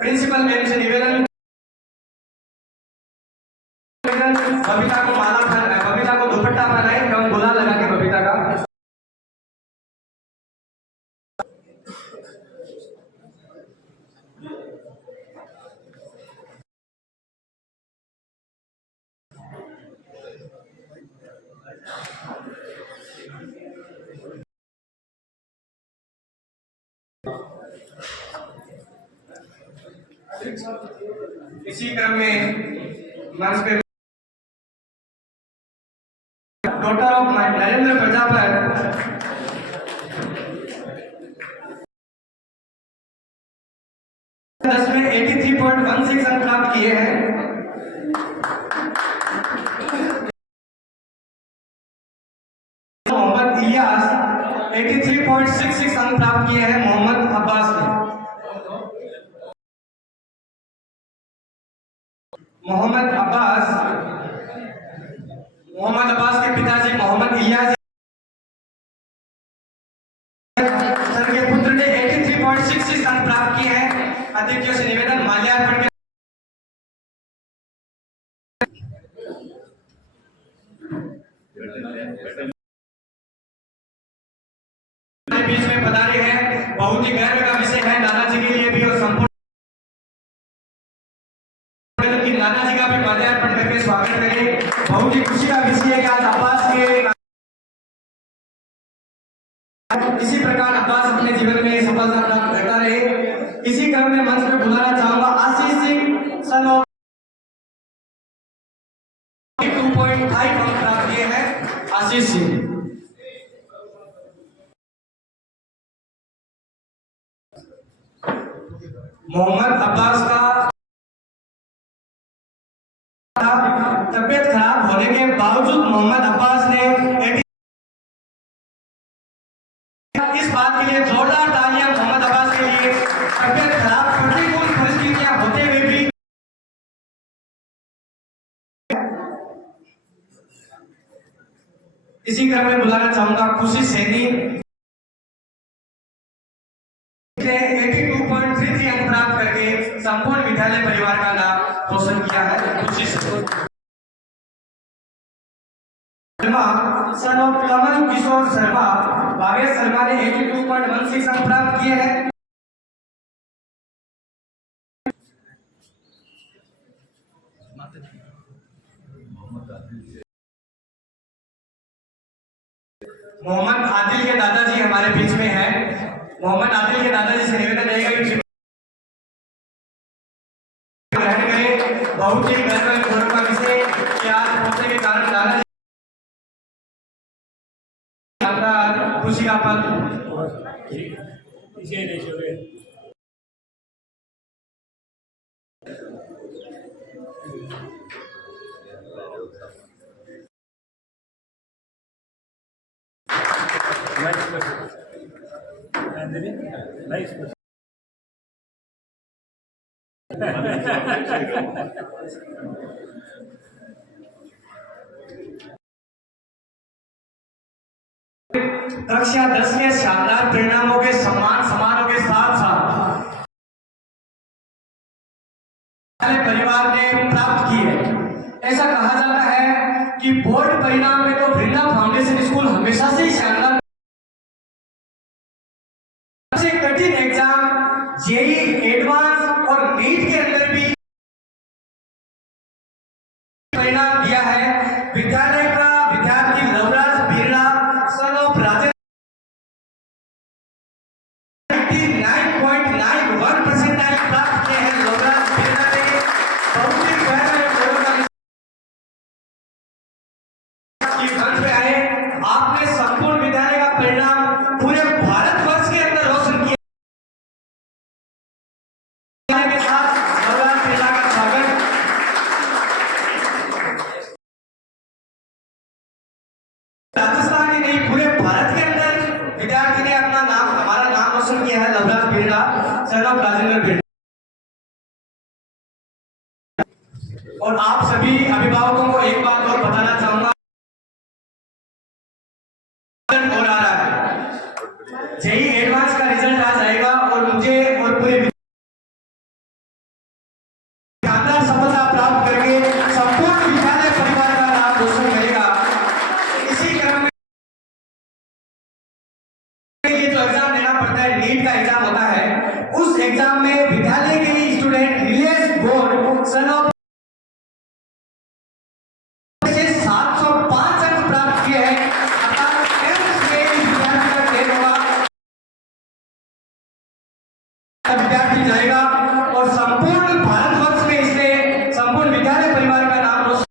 प्रिंसिपल मैम से निवेदन बबीता को दुपट्टा पहनाए एवं गुलाल लगा के बबीता का इसी क्रम में मंच पे डॉक्टर ऑफ नरेंद्र प्रजापत में 83.16 अंक प्राप्त किए हैं। मोहम्मद इलियास 83.66 अंक प्राप्त किए हैं। मोहम्मद अब्बास ने मोहम्मद अब्बास के पिताजी मोहम्मद इलियास सर के पुत्र ने 83.66 अंक प्राप्त किए हैं। अतिथियों से निवेदन माल्यार्पण के बीच में पधारे हैं। बहुत ही गर्व का विषय है दादाजी के लिए भी और संपूर्ण दादाजी का भी माल्यार्पण करके स्वागत करें। बहुत ही खुशी का विषय है कि आज अब्बास के इसी प्रकार अब्बास अपने जीवन में सफलता प्राप्त करता रहे। इसी क्रम में मंच पे बुलाना चाहूंगा आशीष सिंह सन ऑफ 2.5 अंक प्राप्त किए हैं। आशीष सिंह मोहम्मद अब्बास का तबियत खराब होने के बावजूद मोहम्मद अब्बास ने इस बात के लिए जोरदार तालियां मोहम्मद अब्बास के लिए। तबियत खराब प्रतिकूल परिस्थितियां होते हुए भी इसी क्रम में बुलाना चाहूंगा खुशी सैनी 82.33 अंक प्राप्त करके संपूर्ण विद्यालय परिवार का नाम रोशन किया है। खुशी सैनी सन ऑफ कमल किशोर शर्मा भावेश शर्मा ने 82.16 अंक प्राप्त किए हैं। मोहम्मद आदिल के दादाजी हमारे बीच में हैं। मोहम्मद आदिल के दादाजी से निवेदन रहेगा कि ग्रहण करें। बहुत ही गर्व का विषय कि आज पहुंचने के कारण दादाजी खुशी का पल कक्षा 10 के शानदार परिणामों के सम्मान समारोह के साथ साथ परिवार ने प्राप्त की है। ऐसा कहा जाता है कि बोर्ड परिणाम में तो वृंदा फाउंडेशन स्कूल हमेशा से ही शानदार। सबसे कठिन एग्जाम जेई एडवांस और नीट के अंदर भी परिणाम दिया है। विद्यालय का विद्यार्थी Lavraj Birla son of Rajendra 99.91 percentile प्राप्त किए हैं। लवराज बिरला ने बहुत ही मंच पे आए। आपने संपूर्ण विद्यालय का परिणाम पूरे भारतवर्ष के अंदर रोशन किया। के साथ लवराज बिरला का स्वागत। राजस्थान ही नहीं पूरे भारत के अंदर विद्यार्थी ने अपना नाम हमारा नाम रोशन किया है। Lavraj Birla son of Rajendra Birla. और आप सभी अभिभावकों को एक बात और बताना चाहूंगा और आ रहा है जेई एडवांस का रिजल्ट आ जाएगा और मुझे और पूरे शानदार सफलता प्राप्त करके संपूर्ण विद्यालय परिवार का नाम रोशन करेगा। इसी क्रम में ये जो एग्जाम देना पड़ता है नीट का एग्जाम होता है, उस एग्जाम में विद्यालय के ही स्टूडेंट नीलेश बोर्ड सन ऑफ 705 अंक प्राप्त किए हैं। विद्यार्थी जाएगा और संपूर्ण भारतवर्ष में इसने संपूर्ण विद्यालय परिवार का नाम रोशन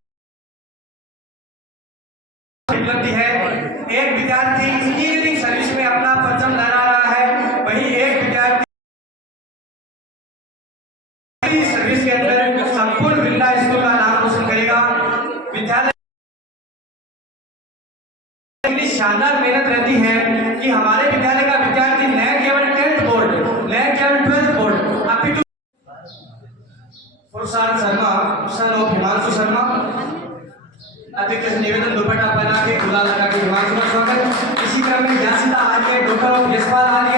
उपलब्धि है। एक विद्यार्थी इंजीनियरिंग सर्विस में अपना परचम लहरा रहा है, वहीं एक विद्यार्थी सर्विस के अंदर संपूर्ण वृंदा स्कूल का नाम रोशन करेगा। विद्यालय शानदार मेहनत रहती है कि हमारे विद्यालय का विद्यार्थी नैक एवं 10th बोर्ड, नैक एवं 12th बोर्ड अभी पुरुषार्थ शर्मा सन ऑफ हिमांशु शर्मा अध्यक्ष से निवेदन दुपट्टा पहना के गुलाल लगा के हिमांशु का स्वागत। इसी क्रम में यासिता आर्य डॉक्टर ऑफ यशपाल आर्य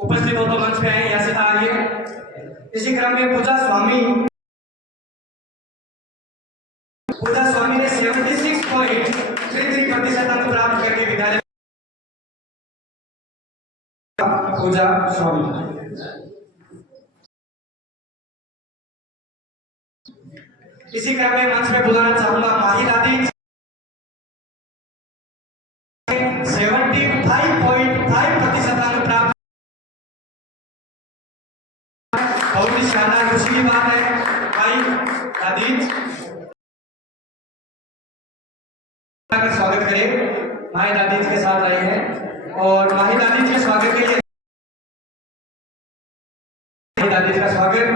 उपस्थित हो तो मंच पे आए। यासिता आर्य। इसी क्रम में पूजा स्वामी ने 76.33% अंक प्राप्त करके विद्यालय पूजा स्वामी। इसी क्रम में मंच में बुलाना चाहूंगा माहिर आदि 75.5% अंक प्राप्त। बहुत ही शानदार खुशी की बात है। भाई आदित्य का स्वागत करें। माहिर आदित्य के साथ आए हैं और माहिर आदित्य के स्वागत के लिए माहिर आदित्य का स्वागत।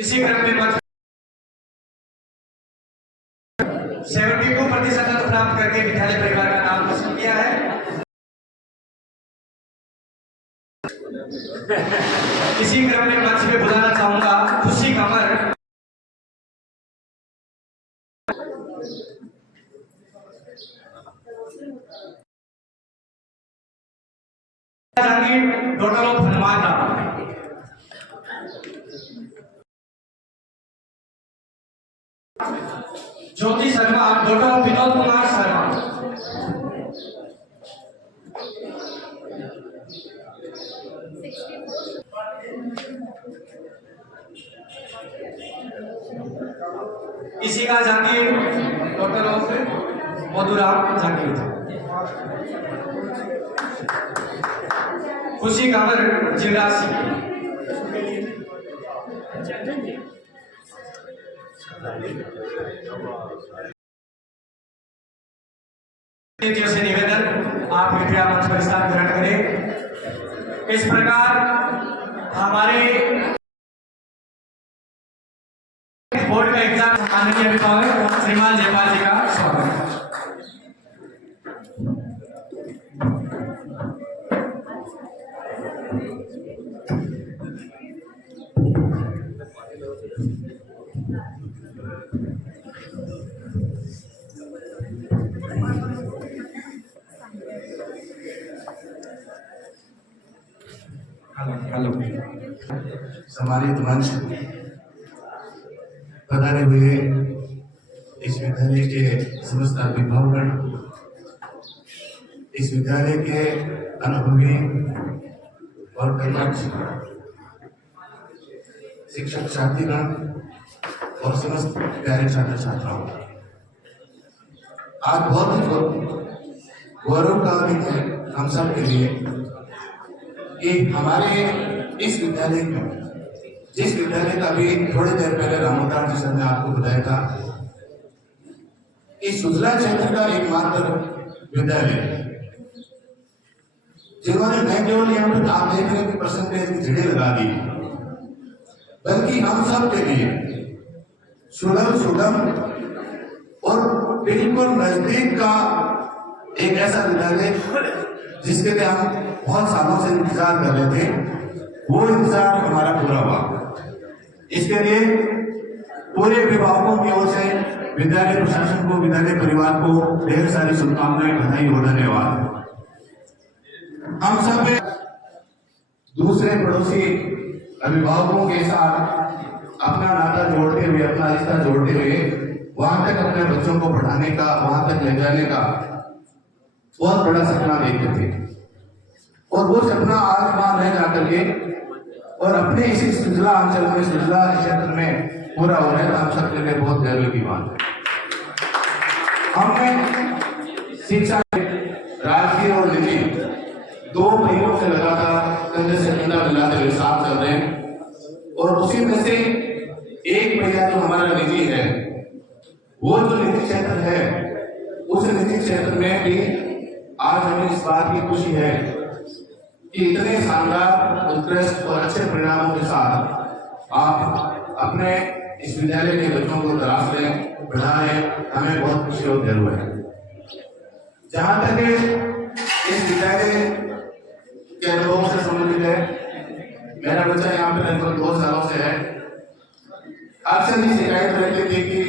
इसी क्रम में 72% अंक प्राप्त करके विद्यालय परिवार का नाम रोशन किया है। इसी क्रम में मंच पे बुलाना चाहूंगा Khushi Kamar daughter of Hanuman Jyoti Sharma daughter of Vinod Kumar Sharma. इसी का जागीर डॉक्टर ऑफ मधुराम जागीर। खुशी कांवर जिवराज सिंह। से निवेदन आप कृपया मंच पर स्थान ग्रहण करें। इस प्रकार हमारे बोर्ड का एग्जाम माननीय अभिभावक श्रीमान जयपाल जी का स्वागत। सम्मानित मंच पधारे हुए इस विद्यालय के समस्त अभिभावकगण, इस विद्यालय के अनुभवी और कर्मठ शिक्षक साथीगण और समस्त प्यारे छात्र छात्राओं, आज बहुत ही गौरव का दिन है हम सब के लिए कि हमारे इस विद्यालय में, जिस विद्यालय का भी थोड़ी देर पहले रामोदार जी सर ने आपको बताया था कि सुजला क्षेत्र का एकमात्र विद्यालय जिन्होंने न केवल यहाँ पर आप देख रहे हैं कि परसेंटेज की झड़ी लगा दी, बल्कि हम सब के लिए सुगम और बिल्कुल नजदीक का एक ऐसा विद्यालय जिसके लिए हम बहुत सालों से इंतजार कर रहे थे, वो इंतजार हमारा पूरा हुआ। इसके लिए पूरे अभिभावकों की ओर से विद्यालय प्रशासन को, विद्यालय परिवार को ढेर सारी शुभकामनाएं, बधाई और धन्यवाद। हम सब दूसरे पड़ोसी अभिभावकों के साथ अपना नाता जोड़ते हुए, अपना रिश्ता जोड़ते हुए वहां तक अपने बच्चों को पढ़ाने का, वहां तक ले जाने का बहुत बड़ा सपना देखते थे और वो सपना आज वहां रह जाकर के और अपने इसी सुजला अंचल में, सुजला क्षेत्र में पूरा हो रहा है, तो हम सबके लिए बहुत गर्व की बात है। हमने शिक्षा राजकीय और निजी दो महीनों से लगातार कंधे से कंधा मिलाते हुए साथ चल रहे हैं और उसी में से एक पहिया जो हमारा निजी है, वो जो निजी क्षेत्र है, उस निजी क्षेत्र में भी आज हमें इस बात की खुशी है कि इतने शानदार, उत्कृष्ट और अच्छे परिणामों के साथ आप अपने इस विद्यालय के बच्चों को तलाश लें, पढ़ाएं, हमें बहुत खुशी और गर्व है। जहां तक इस विद्यालय के अनुभव से संबंधित है, मेरा बच्चा यहाँ पे लगभग 2 सालों से है। अक्सर ही शिकायत रहती थी कि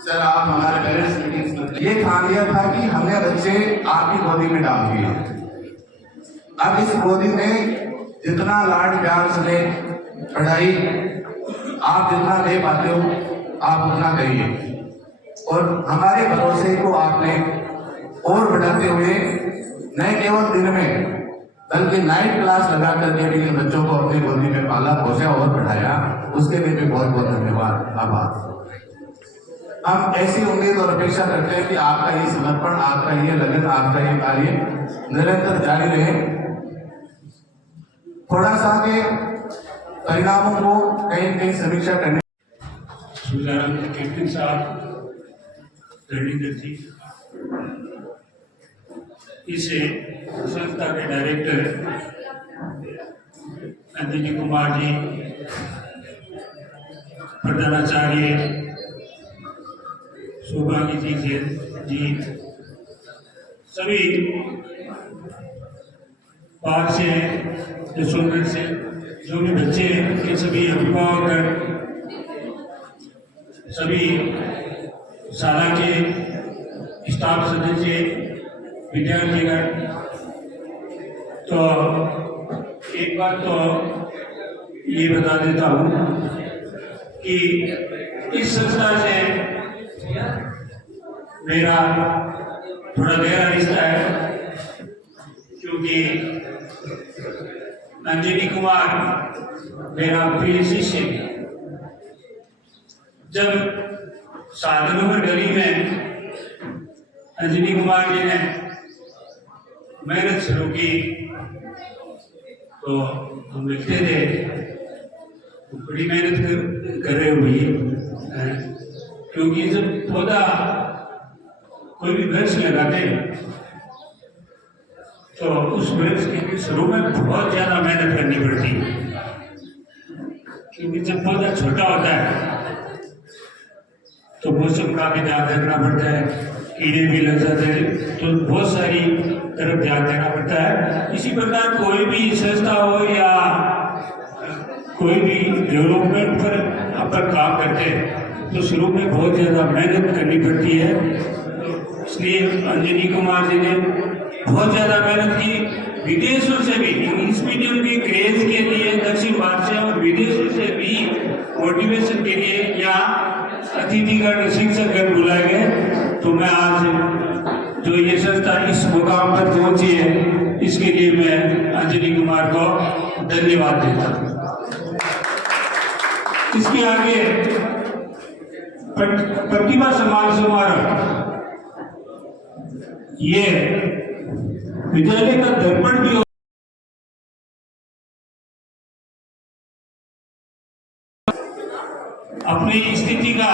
सर आप हमारे पेरेंट्स मीटिंग्स, ये ठान लिया था कि हमने बच्चे आपकी गोदी में डाल दिए। अब इस गोदी में जितना लाड प्यार से पढ़ाई आप जितना दे पाते हो, आप उतना करिए और हमारे भरोसे को आपने और बढ़ाते हुए न केवल दिन में बल्कि नाइट क्लास लगा करके भी इन बच्चों को अपनी गोदी में पाला, पोसा और पढ़ाया, उसके लिए भी बहुत बहुत धन्यवाद, आभार। हम ऐसी उम्मीद और अपेक्षा करते हैं कि आपका ये समर्पण, आपका ये लगन, आपका ये कार्य निरंतर जारी रहे। थोड़ा सा के परिणामों को कहीं कहीं समीक्षा करने कैप्टन साहब रविंद्र जी, इस संस्था के डायरेक्टर अंजनी कुमार जी, प्रधानाचार्य सौभाग्य जी, सभी बाहर से, यशोधर से जो भी बच्चे के सभी अभिभावक, सभी शाला के स्टाफ सदस्य, विद्यार्थीगण, तो एक बात तो ये बता देता हूँ कि इस संस्था से मेरा थोड़ा गहरा रिश्ता है, क्योंकि अंजनी कुमार मेरा प्रिय शिष्य है। जब साधनों गली में अंजनी कुमार जी ने मेहनत शुरू की तो हम लिखते थे, बड़ी मेहनत कर रहे हो भैया, क्योंकि जब पौधा कोई भी वृक्ष लगाते तो उस वृक्ष के शुरू में बहुत ज्यादा मेहनत करनी पड़ती है, क्योंकि जब पौधा छोटा होता है तो मौसम का भी ध्यान रखना पड़ता है, कीड़े भी लग जाते हैं, तो बहुत सारी तरफ ध्यान देना पड़ता है। इसी प्रकार कोई भी संस्था हो या कोई भी डेवलपमेंट पर अपन काम करते हैं तो शुरू में बहुत ज़्यादा मेहनत करनी पड़ती है। तो इसलिए अंजनी कुमार जी ने बहुत ज्यादा मेहनत की। विदेशों से भी इंग्लिश मीडियम के क्रेज के लिए दक्षिण भारत से और विदेशों से भी मोटिवेशन के लिए यहाँ अतिथिगण शिक्षकगण बुलाए गए। तो मैं आज जो ये संस्था इस मुकाम पर पहुंची है, इसके लिए मैं अंजलि कुमार को धन्यवाद देता हूँ। इसके आगे प्रतिभा सम्मान समारोह, ये विद्यालय का दर्पण भी हो, अपनी स्थिति का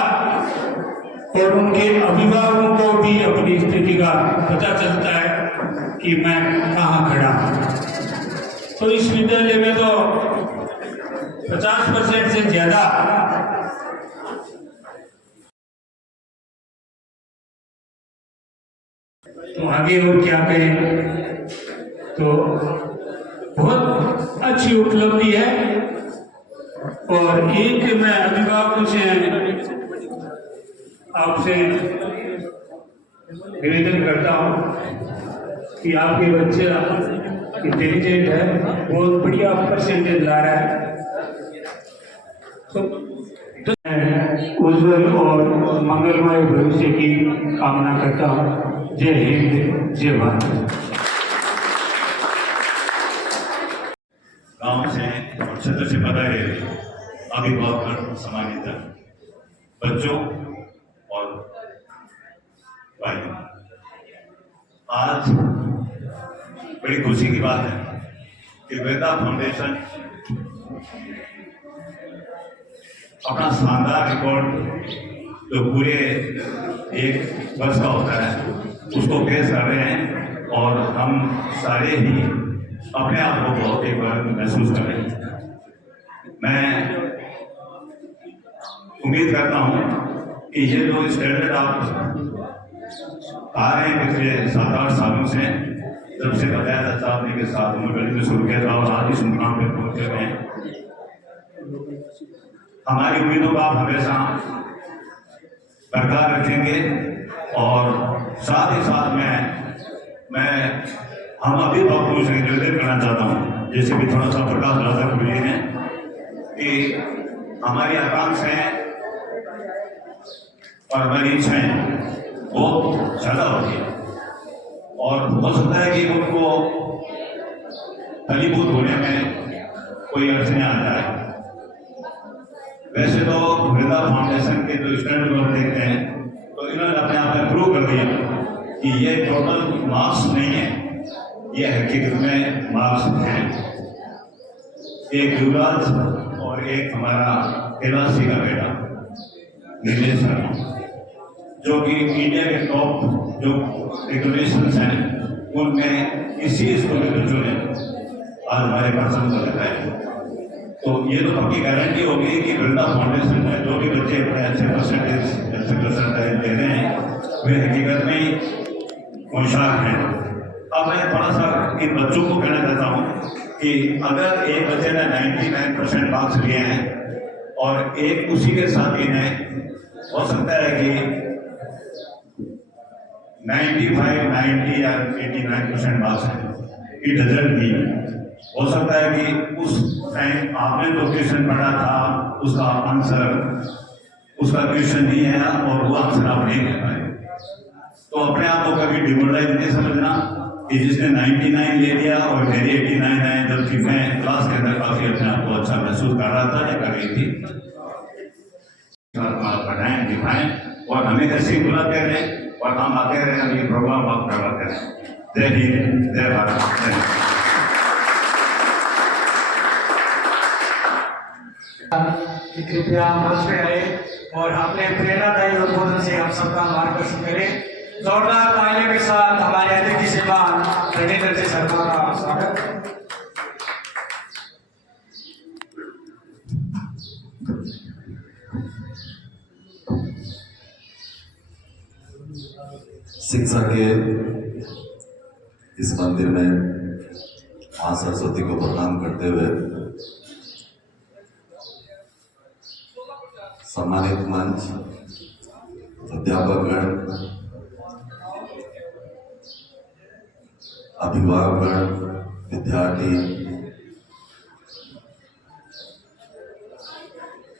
और उनके अभिभावकों को भी अपनी स्थिति का पता चलता है कि मैं कहाँ खड़ा हूँ। तो इस विद्यालय में तो 50% से ज्यादा तो आगे और क्या कहें, तो बहुत अच्छी उपलब्धि है। और एक मैं अभिभावकों से आपसे निवेदन करता हूँ कि आपके बच्चा इंटेलिजेंट है, बहुत बढ़िया परसेंटेज ला रहा है, तो उज्जवल और मंगलमय भविष्य की कामना करता हूँ। जय हिंद, जय भारत। गांव से और क्षेत्र से पधारे अभिभावक सम्मानित बच्चों और भाइयों, आज बड़ी खुशी की बात है कि वेदा फाउंडेशन अपना शानदार रिकॉर्ड जो पूरे एक वर्ष का होता है उसको पेश कर रहे हैं, और हम सारे ही अपने आप को बहुत एक बार महसूस कर रहे हैं। मैं उम्मीद करता हूं कि ये जो स्टैंडर्ड आप आ रहे हैं पिछले 7-8 सालों से, जब से बताया था साहब ने के साथ उम्र में शुरू किया था और आज इस मुकाम पे पहुंचे हुए हैं, हमारी उम्मीदों को आप हमेशा बरकरार रखेंगे। और साथ ही साथ मैं हम अभिभावकों से निवेदन करना चाहता हूँ, जैसे भी थोड़ा सा प्रकाश डालकर हुए हैं, कि हमारी आकांक्षाएं और हमारी इच्छाएं बहुत ज्यादा होती है, और हो सकता है कि उनको फलीभूत होने में कोई अड़चने आ जाए। वैसे तो वृंदा फाउंडेशन के जो स्टैंडर्ड लोग देखते हैं, तो इन्होंने अपने आप में प्रूव कर दिया कि ये टोटल मार्क्स नहीं है, ये हकीकत में मार्क्स हैं। एक युवराज और एक हमारा कैलाशी का बेटा नीलेश शर्मा, जो कि इंडिया के टॉप जो रिकॉग्निशंस हैं उनमें इसी स्कूल के बच्चों ने आज हमारे पर्सन को दिखाया। तो ये तो पक्की गारंटी होगी कि वृंदा फाउंडेशन में जो भी बच्चे अपने अच्छे परसेंटेज दे रहे हैं वे हकीकत में होशियार हैं। अब मैं थोड़ा सा इन बच्चों को कहना चाहता हूँ कि अगर एक बच्चे ने 99% मार्क्स लिए हैं और एक उसी के साथ ही ने हो सकता है कि 95, 90 या 89% मार्क्स हैं, इट डजंट मीन, हो सकता है कि उस टाइम आपने जो क्वेश्चन पढ़ा था उसका आंसर उसका क्वेश्चन नहीं है और वो आंसर आप नहीं दे पाए। तो अपने आप को कभी डिमोरलाइज नहीं समझना कि जिसने 99 ले लिया और मेरी 89 है, जबकि मैं क्लास के अंदर काफी अपने आप को अच्छा महसूस कर रहा था या कर रही थी। पढ़ाएं दिखाएं और हमें ऐसे बुलाते रहें और हम आते रहें, ये प्रोग्राम आप करवाते रहें। जय हिंद, जय भारत। कृपया मंच पे आए और अपने प्रेरणादायी उद्बोधन से हम सबका मार्गदर्शन करें। जोरदार तालियों के साथ हमारे अतिथि श्रीमान रविंद्र जी शर्मा का स्वागत। शिक्षा के इस मंदिर में मां सरस्वती को प्रणाम करते हुए सम्मानित मंच, अध्यापकगण, अभिभावक, विद्यार्थी,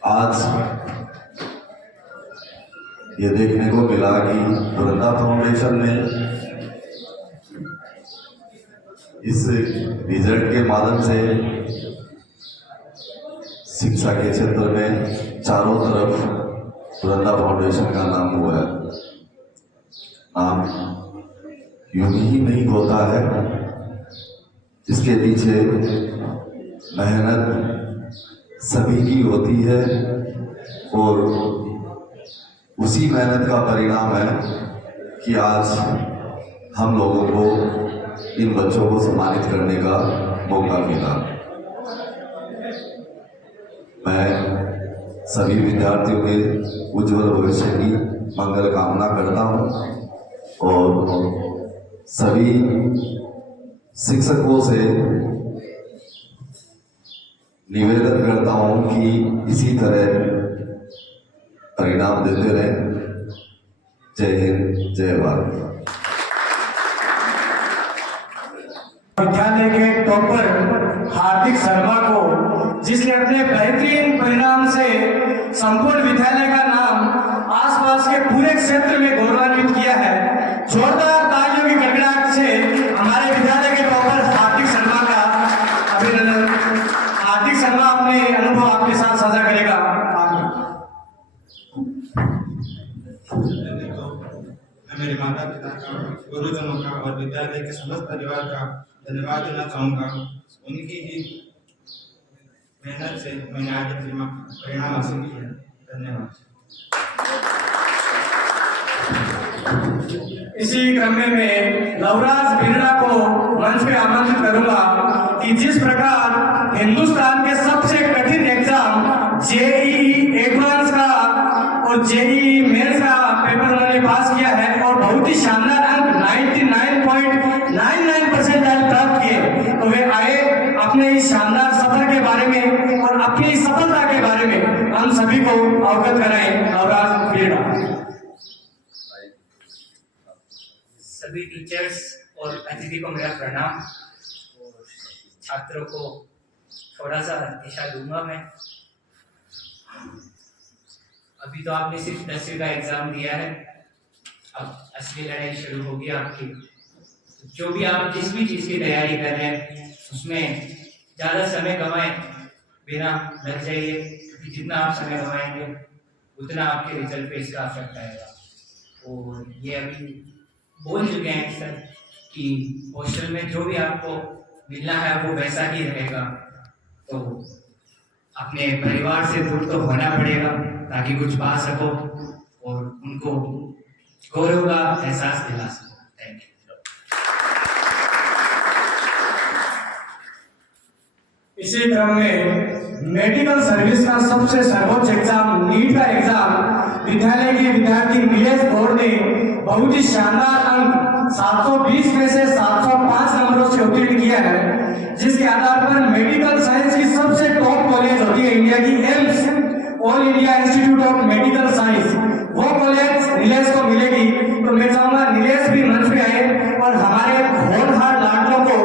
आज ये देखने को मिला कि वृंदा फाउंडेशन ने इस रिजल्ट के माध्यम से शिक्षा के क्षेत्र में चारों तरफ वृंदा फाउंडेशन का नाम हुआ है। नाम यूं ही नहीं होता है, इसके पीछे मेहनत सभी की होती है और उसी मेहनत का परिणाम है कि आज हम लोगों को इन बच्चों को सम्मानित करने का मौका मिला। मैं सभी विद्यार्थियों के उज्जवल भविष्य की मंगल कामना करता हूं और सभी शिक्षकों से निवेदन करता हूं कि इसी तरह परिणाम देते रहें। जय हिंद, जय भारत। विद्यालय के टॉपर हार्दिक शर्मा को, जिसने अपने बेहतरीन परिणाम से संपूर्ण विद्यालय का नाम आसपास के पूरे क्षेत्र में गौरवान्वित किया है। जोरदार तालियों की गड़गड़ाहट से हमारे विद्यालय के टॉपर हार्दिक शर्मा का अभिनंदन। हार्दिक शर्मा अपने अनुभव आपके साथ साझा करेगा। मैं मेरे माता पिता का, गुरुजनों का और विद्यालय के समस्त परिवार का धन्यवाद देना चाहूँगा। उनकी ही मेहनत से मैंने आज परिणाम हासिल किया। धन्यवाद। इसी क्रम में मैं लवराज बिरला को मंच पे आमंत्रित करूंगा कि जिस प्रकार हिंदुस्तान के सबसे कठिन एग्जाम जेईई एडवांस का और जेईई मेंस का पेपर उन्होंने पास किया है और बहुत ही शानदार अंक 99.99% प्राप्त किए, तो वे आए अपने इस शानदार सफर के बारे में और अपनी सफलता के बारे में हम सभी को अवगत कराएं। लवराज बिरला। सभी टीचर्स और अतिथि को मेरा प्रणाम और छात्रों को थोड़ा सा दिशा दूंगा मैं। अभी तो आपने सिर्फ 10वीं का एग्जाम दिया है, अब असली लड़ाई शुरू होगी आपकी। जो भी आप जिस भी चीज़ की तैयारी कर रहे हैं उसमें ज़्यादा समय गंवाए बिना लग जाइए, क्योंकि जितना आप समय गंवाएंगे उतना आपके रिजल्ट पे इसका असर आएगा। और ये अभी बोल चुके हैं सर कि हॉस्टल में जो भी आपको मिलना है वो वैसा ही रहेगा, तो अपने परिवार से दूर तो होना पड़ेगा ताकि कुछ पा सको और उनको गौरव का एहसास दिला सको। Thank you. इसी क्रम में मेडिकल सर्विस का सबसे सर्वोच्च एग्जाम नीट का एग्जाम विद्यालय के विद्यार्थी नीलेश गौर ने बहुत ही शानदार अंक 720 में से 705 नंबरों से उत्तीर्ण किया है, जिसके आधार पर मेडिकल साइंस की सबसे टॉप कॉलेज होती है इंडिया की AIIMS, all India institute of medical science, वो कॉलेज नीलेश को मिलेगी। तो मैं चाहूंगा नीलेश भी मंच पे आए और हमारे होनहार लाडलों को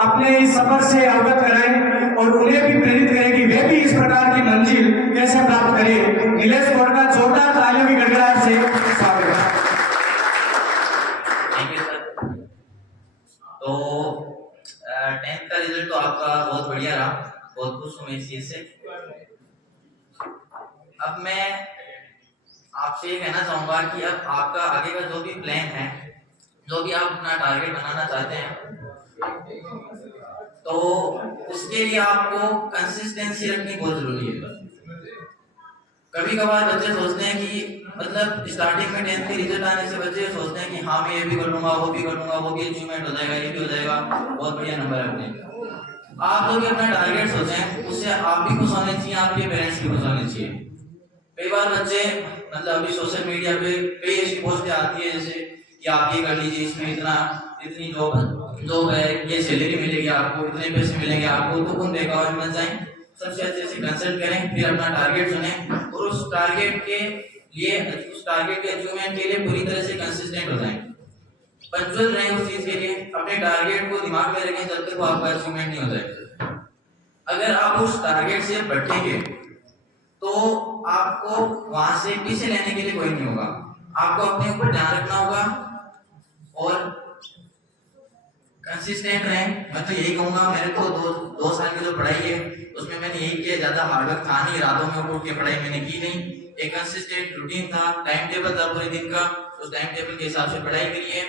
अपने इस सफर से अवगत कराएं और उन्हें भी प्रेरित करें कि वे भी इस प्रकार की मंजिल कैसे प्राप्त करें। नीलेश गौर का जोरदार तालियों की गड़गड़ाहट से स्वागत है। Thank you sir. तो 10th का रिजल्ट तो आपका बहुत बढ़िया रहा, बहुत खुश हूँ इस चीज से। अब मैं आपसे ये कहना चाहूंगा कि अब आपका आगे का जो भी प्लान है, जो भी आप अपना टारगेट बनाना चाहते हैं, तो उसके लिए आपको कंसिस्टेंसी रखनी बहुत जरूरी है। कभी कभार बच्चे सोचते हैं कि मतलब स्टार्टिंग में 10th के रिजल्ट आने से बच्चे सोचते हैं कि हाँ मैं ये भी कर लूंगा, वो भी कर लूंगा, वो भी अचीवमेंट हो जाएगा, ये भी हो जाएगा, बहुत बढ़िया नंबर अपने। आप लोग अपना टारगेट सोचें, उससे आप भी खुश होने चाहिए, आपके पेरेंट्स भी खुश होने चाहिए। कई बार बच्चे मतलब अभी सोशल मीडिया पे कई ऐसी पोस्टें आती है जैसे कि आप ये कर लीजिए, इसमें इतनी जॉब है, ये सैलरी मिलेगी आपको, इतने पैसे मिलेंगे आपको, तो कौन देगा। और मत जाएं, सबसे अच्छे से कंसल्ट करें, फिर अपना टारगेट चुनें और उस टारगेट के अचीवमेंट के लिए पूरी तरह से कंसिस्टेंट हो जाएं। पंचुअल रहें उस चीज के लिए, अपने टारगेट को दिमाग में रखें जब तक वो आपका अचीवमेंट नहीं हो जाए। अगर आप उस टारगेट से भटकेंगे तो आपको वहां से पीछे लेने के लिए कोई नहीं होगा। आपको अपने ऊपर ध्यान रखना होगा और कंसिस्टेंट रहें। मैं तो यही कहूंगा, मेरे तो दो साल की जो पढ़ाई है उसमें मैंने यही किया, ज्यादा हार्डवर्क था नहीं, रातों में उठ के पढ़ाई मैंने की नहीं। एक कंसिस्टेंट रूटीन था, टाइम टेबल था पूरे दिन का, उस टाइम टेबल के हिसाब से पढ़ाई करी है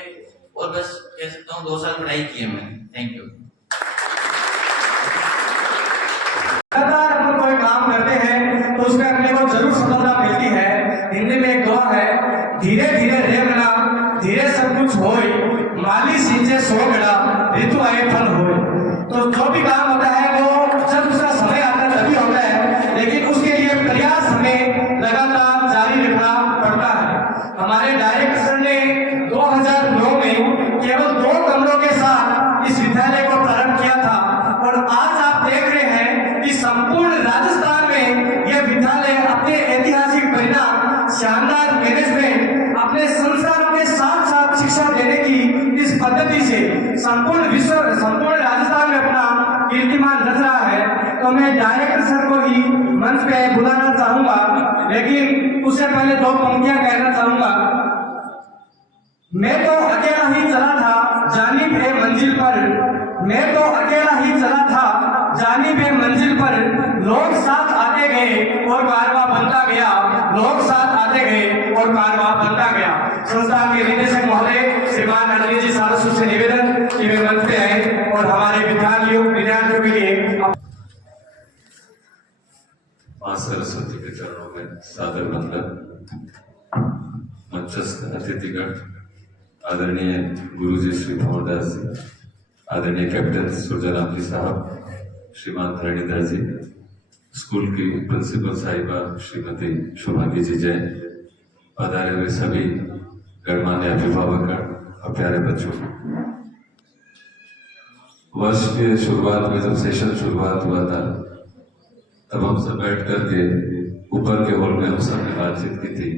और बस कह सकता हूँ 2 साल पढ़ाई की है मैंने। Thank you. लगातार अपन कोई काम करते हैं तो उसमें अपने को जरूर सफलता मिलती है। हिंदी में एक दुआ है, धीरे धीरे रे बना धीरे सब कुछ होए, माली सींचे 100 गड़ा ऋतु आए फल होए। तो जो भी काम होता है वो जब उसका समय आता है तभी होता है, लेकिन उसके लिए प्रयास हमें लगातार जारी रखना पड़ता है। हमारे डायरेक्टर सर ने 2009 में केवल 2 कमरों के साथ इस विद्यालय को प्रारंभ किया था और आज आप देख रहे हैं कि संपूर्ण राजस्थान में यह विद्यालय अपने ऐतिहासिक परिणाम, शानदार मैनेजमेंट, अपने संस्थानों के साथ साथ शिक्षा देने की इस पद्धति से संपूर्ण राजस्थान में अपना कीर्तिमान रच रहा है। तो मैं डायरेक्टर सर को ही मंच पे बुलाना चाहूंगा, लेकिन उससे पहले 2 पंक्तियां कहना चाहूंगा। मैं तो अकेला ही चला था जानिब है मंजिल पर, मैं तो अकेला ही चला था जानिब है मंजिल पर, लोग साथ आते गए और कारवां बनता गया, लोग साथ आते गए और कारवां बनता गया। संस्थान के निदेशक महोदय श्रीमान अनिल जी सारस्वत से निवेदन कि वे मंच पे आए और हमारे विद्यार्थियों के लिए मां सरस्वती के चरणों में सादर वंदन। मंचस्थ अतिथिगण, आदरणीय गुरुजी श्री भंवरदास जी, आदरणीय कैप्टन सुरजराम जी साहब, श्रीमान धरणीधर जी, स्कूल की प्रिंसिपल साहिबा श्रीमती शुभांगी जी जैन, पधारे हुए सभी गणमान्य अभिभावक और प्यारे बच्चों। वर्ष के शुरुआत में जब सेशन शुरुआत हुआ था तब हम सब बैठ करके ऊपर के हॉल में हम सब ने बातचीत की थी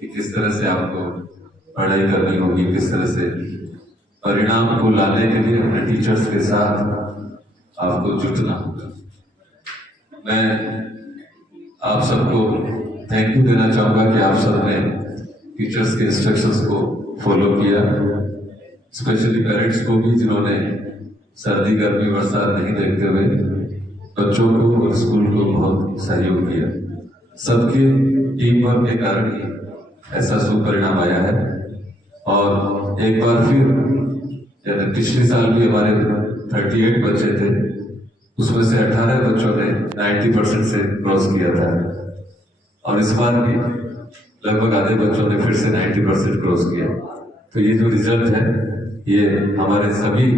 कि किस तरह से आपको पढ़ाई करनी होगी, किस तरह से परिणाम को लाने के लिए अपने टीचर्स के साथ आपको जुटना होगा। मैं आप सबको थैंक यू देना चाहूँगा कि आप सब ने टीचर्स के इंस्ट्रक्शंस को फॉलो किया, स्पेशली पेरेंट्स को भी जिन्होंने सर्दी गर्मी बरसात नहीं देखते हुए बच्चों को और स्कूल को बहुत सहयोग किया। सबके टीम वर्क के कारण ही ऐसा सुपरिणाम आया है। और एक बार फिर पिछले साल भी हमारे 38 बच्चे थे, उसमें से 18 बच्चों ने 90% से क्रॉस किया था और इस बार भी लगभग आधे बच्चों ने फिर से 90% क्रॉस किया। तो ये जो रिजल्ट है ये हमारे सभी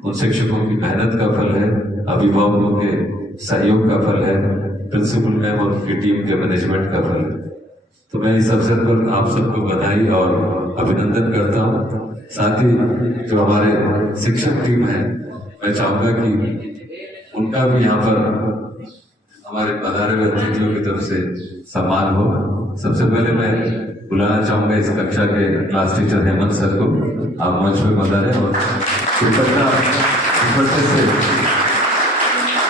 उन शिक्षकों की मेहनत का फल है, अभिभावकों के सहयोग का फल है, प्रिंसिपल मैम और उनकी टीम के मैनेजमेंट का फल है। तो मैं इस अवसर पर आप सबको बधाई और अभिनंदन करता हूँ। साथ ही जो हमारे शिक्षक टीम है, मैं चाहूँगा कि उनका भी यहाँ पर हमारे पधारे हुए अतिथियों की तरफ से सम्मान हो। सबसे पहले मैं बुलाना चाहूँगा इस कक्षा के क्लास टीचर हेमंत सर को। आप मंच में पधारें और दुपट्टा से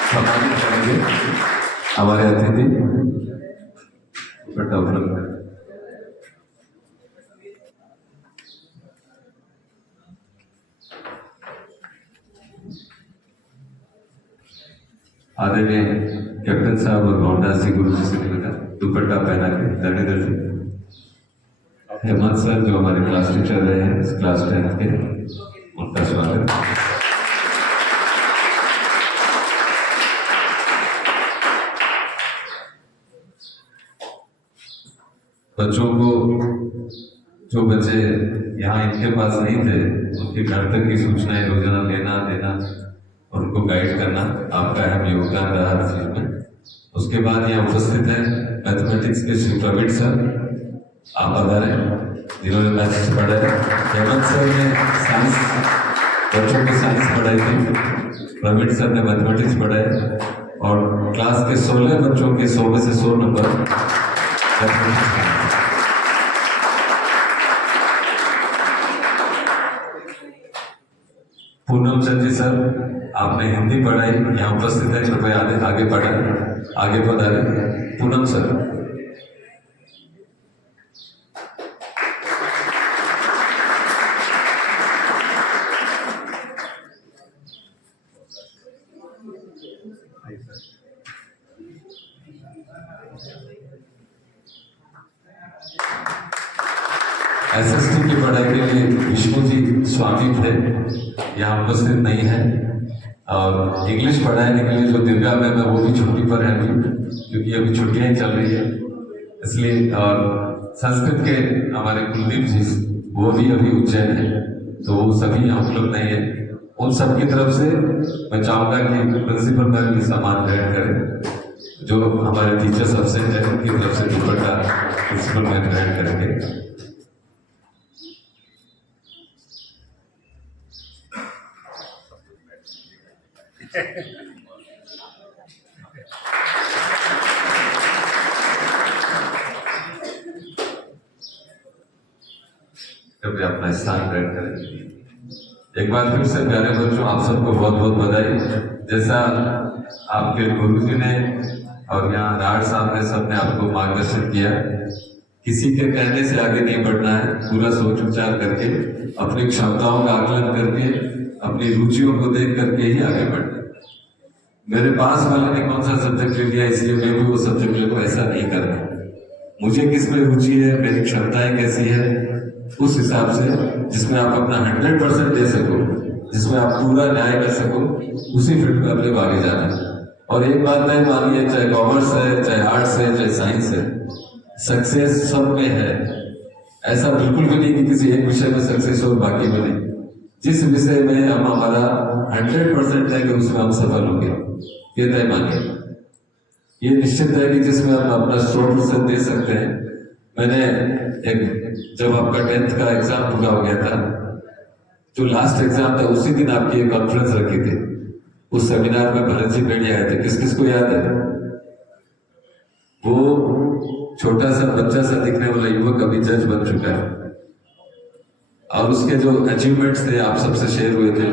सम्मानित करेंगे हमारे अतिथि। दुपट्टा उपलब्ध है। आदरणीय कैप्टन साहब और भंवरदास जी गुरु जी से निवेदन, दुपट्टा पहना के धरणीधर जी। हेमंत सर जो हमारे क्लास टीचर रहे हैं इस क्लास 10 के, उनका स्वागत। बच्चों को, जो बच्चे यहाँ इनके पास नहीं थे, उनके घर तक की सूचनाएं रोजाना लेना देना और उनको गाइड करना आपका अहम योगदान रहा हर चीज में। उसके बाद यहाँ उपस्थित है मैथमेटिक्स के श्री प्रवीण सर, आप पधारे, जिन्होंने मैथ्स पढ़ाया। हेमंत सर ने साइंस, बच्चों को साइंस पढ़ाई थी, प्रवीण सर ने मैथमेटिक्स पढ़ाया और क्लास के 16 बच्चों के 100 में से 100 number mathematics. Poonam Chand ji sir, आपने हिंदी पढ़ाई, यहाँ उपस्थित है, कृपया आगे पढ़ें, आगे बढ़ाएं। पूनम सर। एसएसटी की पढ़ाई के लिए विष्णु जी स्वामी थे, यहाँ उपस्थित नहीं है। और इंग्लिश पढ़ाने के लिए जो दीर्घा मैम है वो भी छुट्टी पर है अभी, क्योंकि अभी छुट्टियां ही चल रही है इसलिए। और संस्कृत के हमारे कुलदीप जी वो भी अभी उज्जैन है, तो वो सभी यहाँ उपलब्ध नहीं है। उन सब की तरफ से मैं चाहूँगा कि प्रिंसिपल मैम भी सम्मान ग्रहण करें, जो हमारे टीचर सबसे है उनकी तरफ से दुपट्टा प्रिंसिपल मैम ग्रहण करेंगे। कृपया अपना स्थान ग्रहण करें। एक बार फिर से प्यारे बच्चों, आप सबको बहुत बहुत बधाई। जैसा आपके गुरु जी ने और यहाँ राड साहब ने सबने आपको मार्गदर्शन किया, किसी के कहने से आगे नहीं बढ़ना है, पूरा सोच विचार करके, अपनी क्षमताओं का आकलन करके, अपनी रुचियों को देख करके ही आगे बढ़ना। मेरे पास वाले ने कौन सा सब्जेक्ट ले लिया इसलिए मैं भी वो सब्जेक्ट ले लूं, ऐसा नहीं करना। मुझे किसमें रुचि है, मेरी क्षमताएं कैसी है, उस हिसाब से जिसमें आप अपना 100% दे सको, जिसमें आप पूरा न्याय कर सको, उसी फील्ड में अपने आगे जाना है। और एक बात नहीं मानिए, चाहे कॉमर्स है, चाहे आर्ट्स है, चाहे साइंस है, सक्सेस सब में है। ऐसा बिल्कुल भी नहीं कि किसी एक विषय में सक्सेस हो बाकी में नहीं। जिस विषय में हम हमारा 100% देंगे उसमें हम सफल होंगे, ये तय मानिए। ये निश्चित है कि जिसमें हम अपना 100% दे सकते हैं। मैंने जब आपका 10th का एग्जाम पूरा हो गया था, जो लास्ट एग्जाम था उसी दिन आपकी एक कॉन्फ्रेंस रखी थी। उस सेमिनार में भरत जी बेड़ी आए थे, किस किस को याद है? वो छोटा सा बच्चा सा दिखने वाला युवक अभी जज बन चुका है, और उसके जो अचीवमेंट्स थे आप सबसे शेयर हुए थे।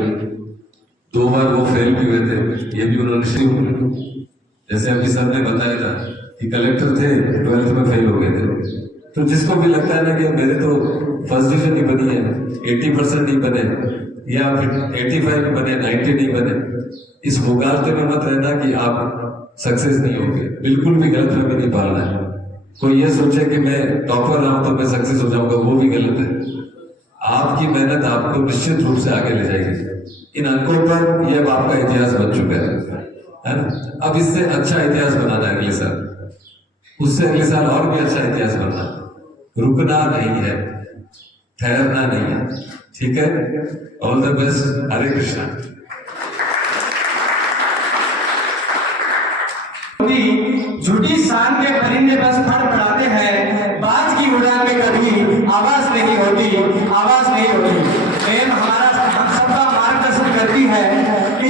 2 बार वो फेल भी हुए थे, ये भी उन्होंने शेयर। जैसे अभी सर ने बताया था कि कलेक्टर थे, 12th में फेल हो गए थे। तो जिसको भी लगता है ना कि मेरे तो फर्स्ट डिवीजन ही बनी है, 80% नहीं बने, या फिर 85 में बने, 90 नहीं बने, इस मुकाबले में मत रहना कि आप सक्सेस नहीं होंगे। बिल्कुल भी गलत फहमी नहीं पालना है। कोई ये सोचे कि मैं टॉपर रहा हूं तो मैं सक्सेस हो जाऊंगा, वो भी गलत है। आपकी मेहनत आपको निश्चित रूप से आगे ले जाएगी। इन अंकों पर यह आपका इतिहास बन चुका है ना? अब इससे अच्छा इतिहास बनाना है अगले साल, उससे अगले साल और भी अच्छा इतिहास बनना। रुकना नहीं है, ठहरना नहीं है, ठीक है? All the best. Hare Krishna. झूठी शान के परिंदे बस फड़ पड़ाते हैं, बाज की उड़ान में कभी आवाज नहीं होती, आवाज नहीं होती। मैम हम सबका मार्गदर्शन करती है,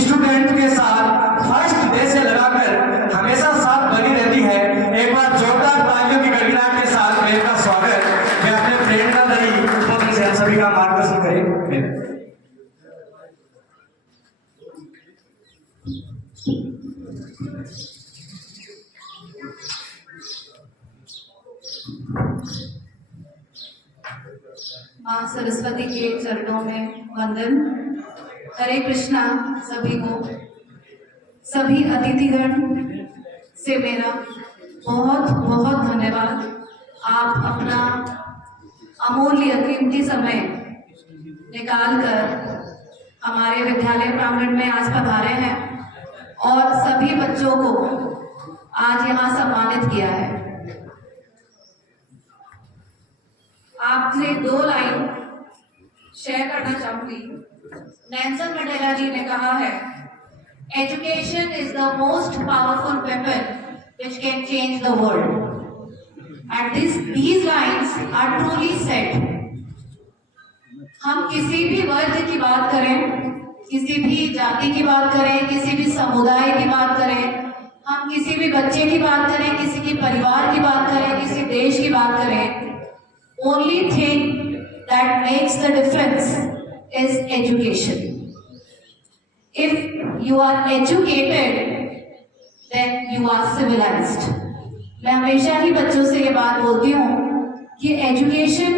स्टूडेंट के साथ फर्स्ट डे से लगाकर हमेशा साथ बनी रहती है। एक बार जोरदार तालियों की गड़गड़ाहट के साथ मैम का स्वागत। मैं अपने प्रेरणादायी उपस्थिति से हम सभी का मार्गदर्शन करें। माँ सरस्वती के चरणों में वंदन। हरे कृष्णा सभी को। सभी अतिथिगण से मेरा बहुत बहुत धन्यवाद। आप अपना अमूल्य कीमती समय निकालकर हमारे विद्यालय प्रांगण में आज पधारे हैं और सभी बच्चों को आज यहाँ सम्मानित किया है। आपसे 2 लाइन शेयर करना चाहूंगी। नेल्सन मंडेला जी ने कहा है, education is the most powerful weapon which can change the world. And these lines are truly said. हम किसी भी वर्ग की बात करें, किसी भी जाति की बात करें, किसी भी समुदाय की बात करें, हम किसी भी बच्चे की बात करें, किसी के परिवार की बात करें, किसी देश की बात करें, only thing that makes the difference is education. If you are educated, then you are civilized. मैं हमेशा ही बच्चों से ये बात बोलती हूँ कि एजुकेशन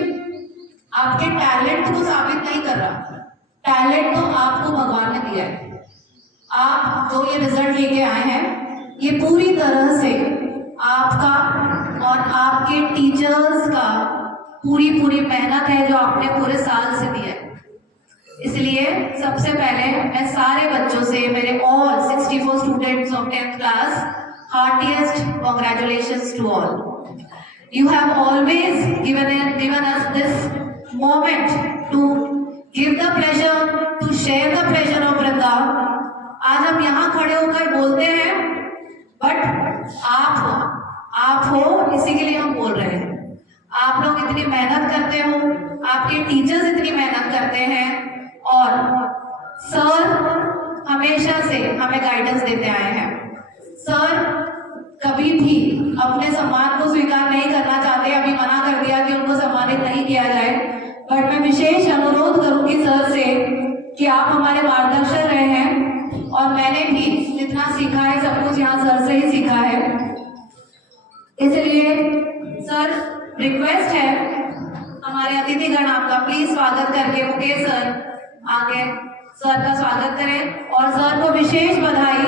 आपके टैलेंट को साबित नहीं कर रहा, टैलेंट तो आपको भगवान ने दिया है। आप जो ये रिजल्ट लेके आए हैं, ये पूरी तरह से आपका और आपके टीचर्स का पूरी मेहनत है जो आपने पूरे साल से दी है। इसलिए सबसे पहले मैं सारे बच्चों से, मेरे all 64 students of 10th class, heartiest congratulations to all. You have always given us this moment to give the pleasure, to share the pleasure of Vrindavan. आज हम यहाँ खड़े होकर बोलते हैं, बट आप हो इसी के लिए हम बोल रहे हैं। आप लोग इतनी मेहनत करते हो, आपके टीचर्स इतनी मेहनत करते हैं, और सर हमेशा से हमें गाइडेंस देते आए हैं। सर कभी भी अपने सम्मान को स्वीकार नहीं करना चाहते, अभी मना कर दिया कि उनको सम्मानित नहीं किया जाए, बट मैं विशेष अनुरोध करूंगी सर से कि आप हमारे मार्गदर्शक रहे हैं, और मैंने भी जितना सीखा है सब कुछ यहाँ सर से ही सीखा है। इसलिए सर रिक्वेस्ट है, हमारे अतिथिगण आपका प्लीज स्वागत करके मुकेश सर आगे सर का स्वागत करें, और सर को विशेष बधाई,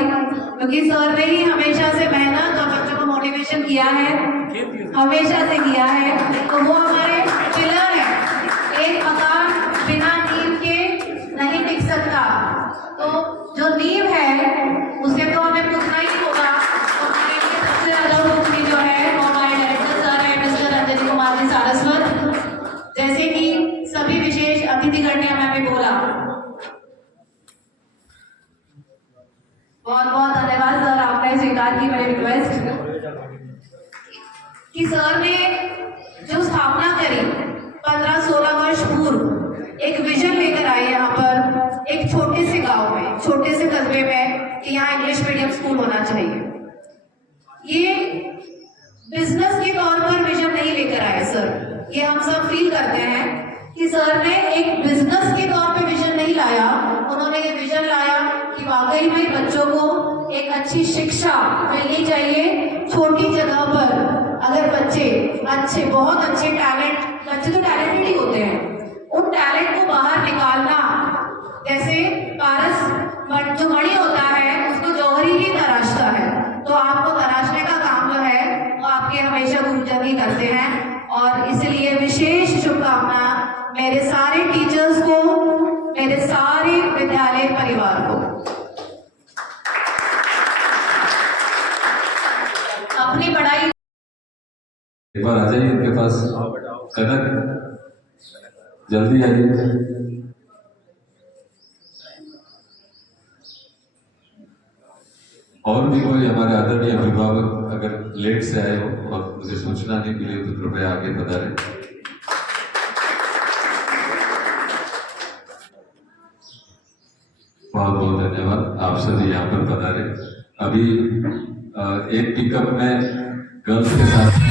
क्योंकि सर ने ही हमेशा से मेहनत और बच्चों को मोटिवेशन किया है, हमेशा से किया है, तो वो हमारे पिलर है। एक मकान बिना नींव के नहीं टिक सकता, तो जो नींव है उसे तो हमें पूछना ही होगा। तो हमारे लिए सबसे ज्यादा पूछनी जो है वो हमारे डायरेक्टर सर है, मिस्टर अंजनी कुमार जी सारस्वत, जैसे कि सभी विशेष अतिथिगण ने हमें बोला। बहुत बहुत धन्यवाद सर, आपने स्वीकार की मेरी रिक्वेस्ट। कि सर ने जो स्थापना करी 15-16 वर्ष पूर्व, एक विजन लेकर आए यहाँ पर एक छोटे से गांव में, छोटे से कस्बे में, कि यहाँ इंग्लिश मीडियम स्कूल होना चाहिए। ये बिजनेस के तौर पर विजन नहीं लेकर आए सर, ये हम सब फील करते हैं कि सर ने एक बिजनेस के तौर पे विजन नहीं लाया, उन्होंने ये विजन लाया कि वाकई में बच्चों को एक अच्छी शिक्षा मिलनी चाहिए। छोटी जगह पर अगर बच्चे अच्छे, बहुत अच्छे टैलेंट, बच्चे तो टैलेंटेड ही होते हैं, उन टैलेंट को बाहर निकालना, जैसे पारस जो मणि होता है उसको जौहरी ही तराशता है, तो आपको तराशने का काम जो है वो आपके हमेशा गुरुजन ही करते हैं। और इसलिए विशेष शुभकामना मेरे सारे टीचर्स को, मेरे सारे विद्यालय परिवार को। अपनी पढ़ाई एक बार आ जाइए उनके पास, कनक जल्दी आइए। और भी कोई हमारे आदरणीय अभिभावक अगर लेट से आए हो और मुझे सूचना नहीं मिली तो कृपया आगे पधारें। बहुत बहुत धन्यवाद, आप सभी यहाँ पर पधारे। अभी एक पिकअप में गर्ल्स के साथ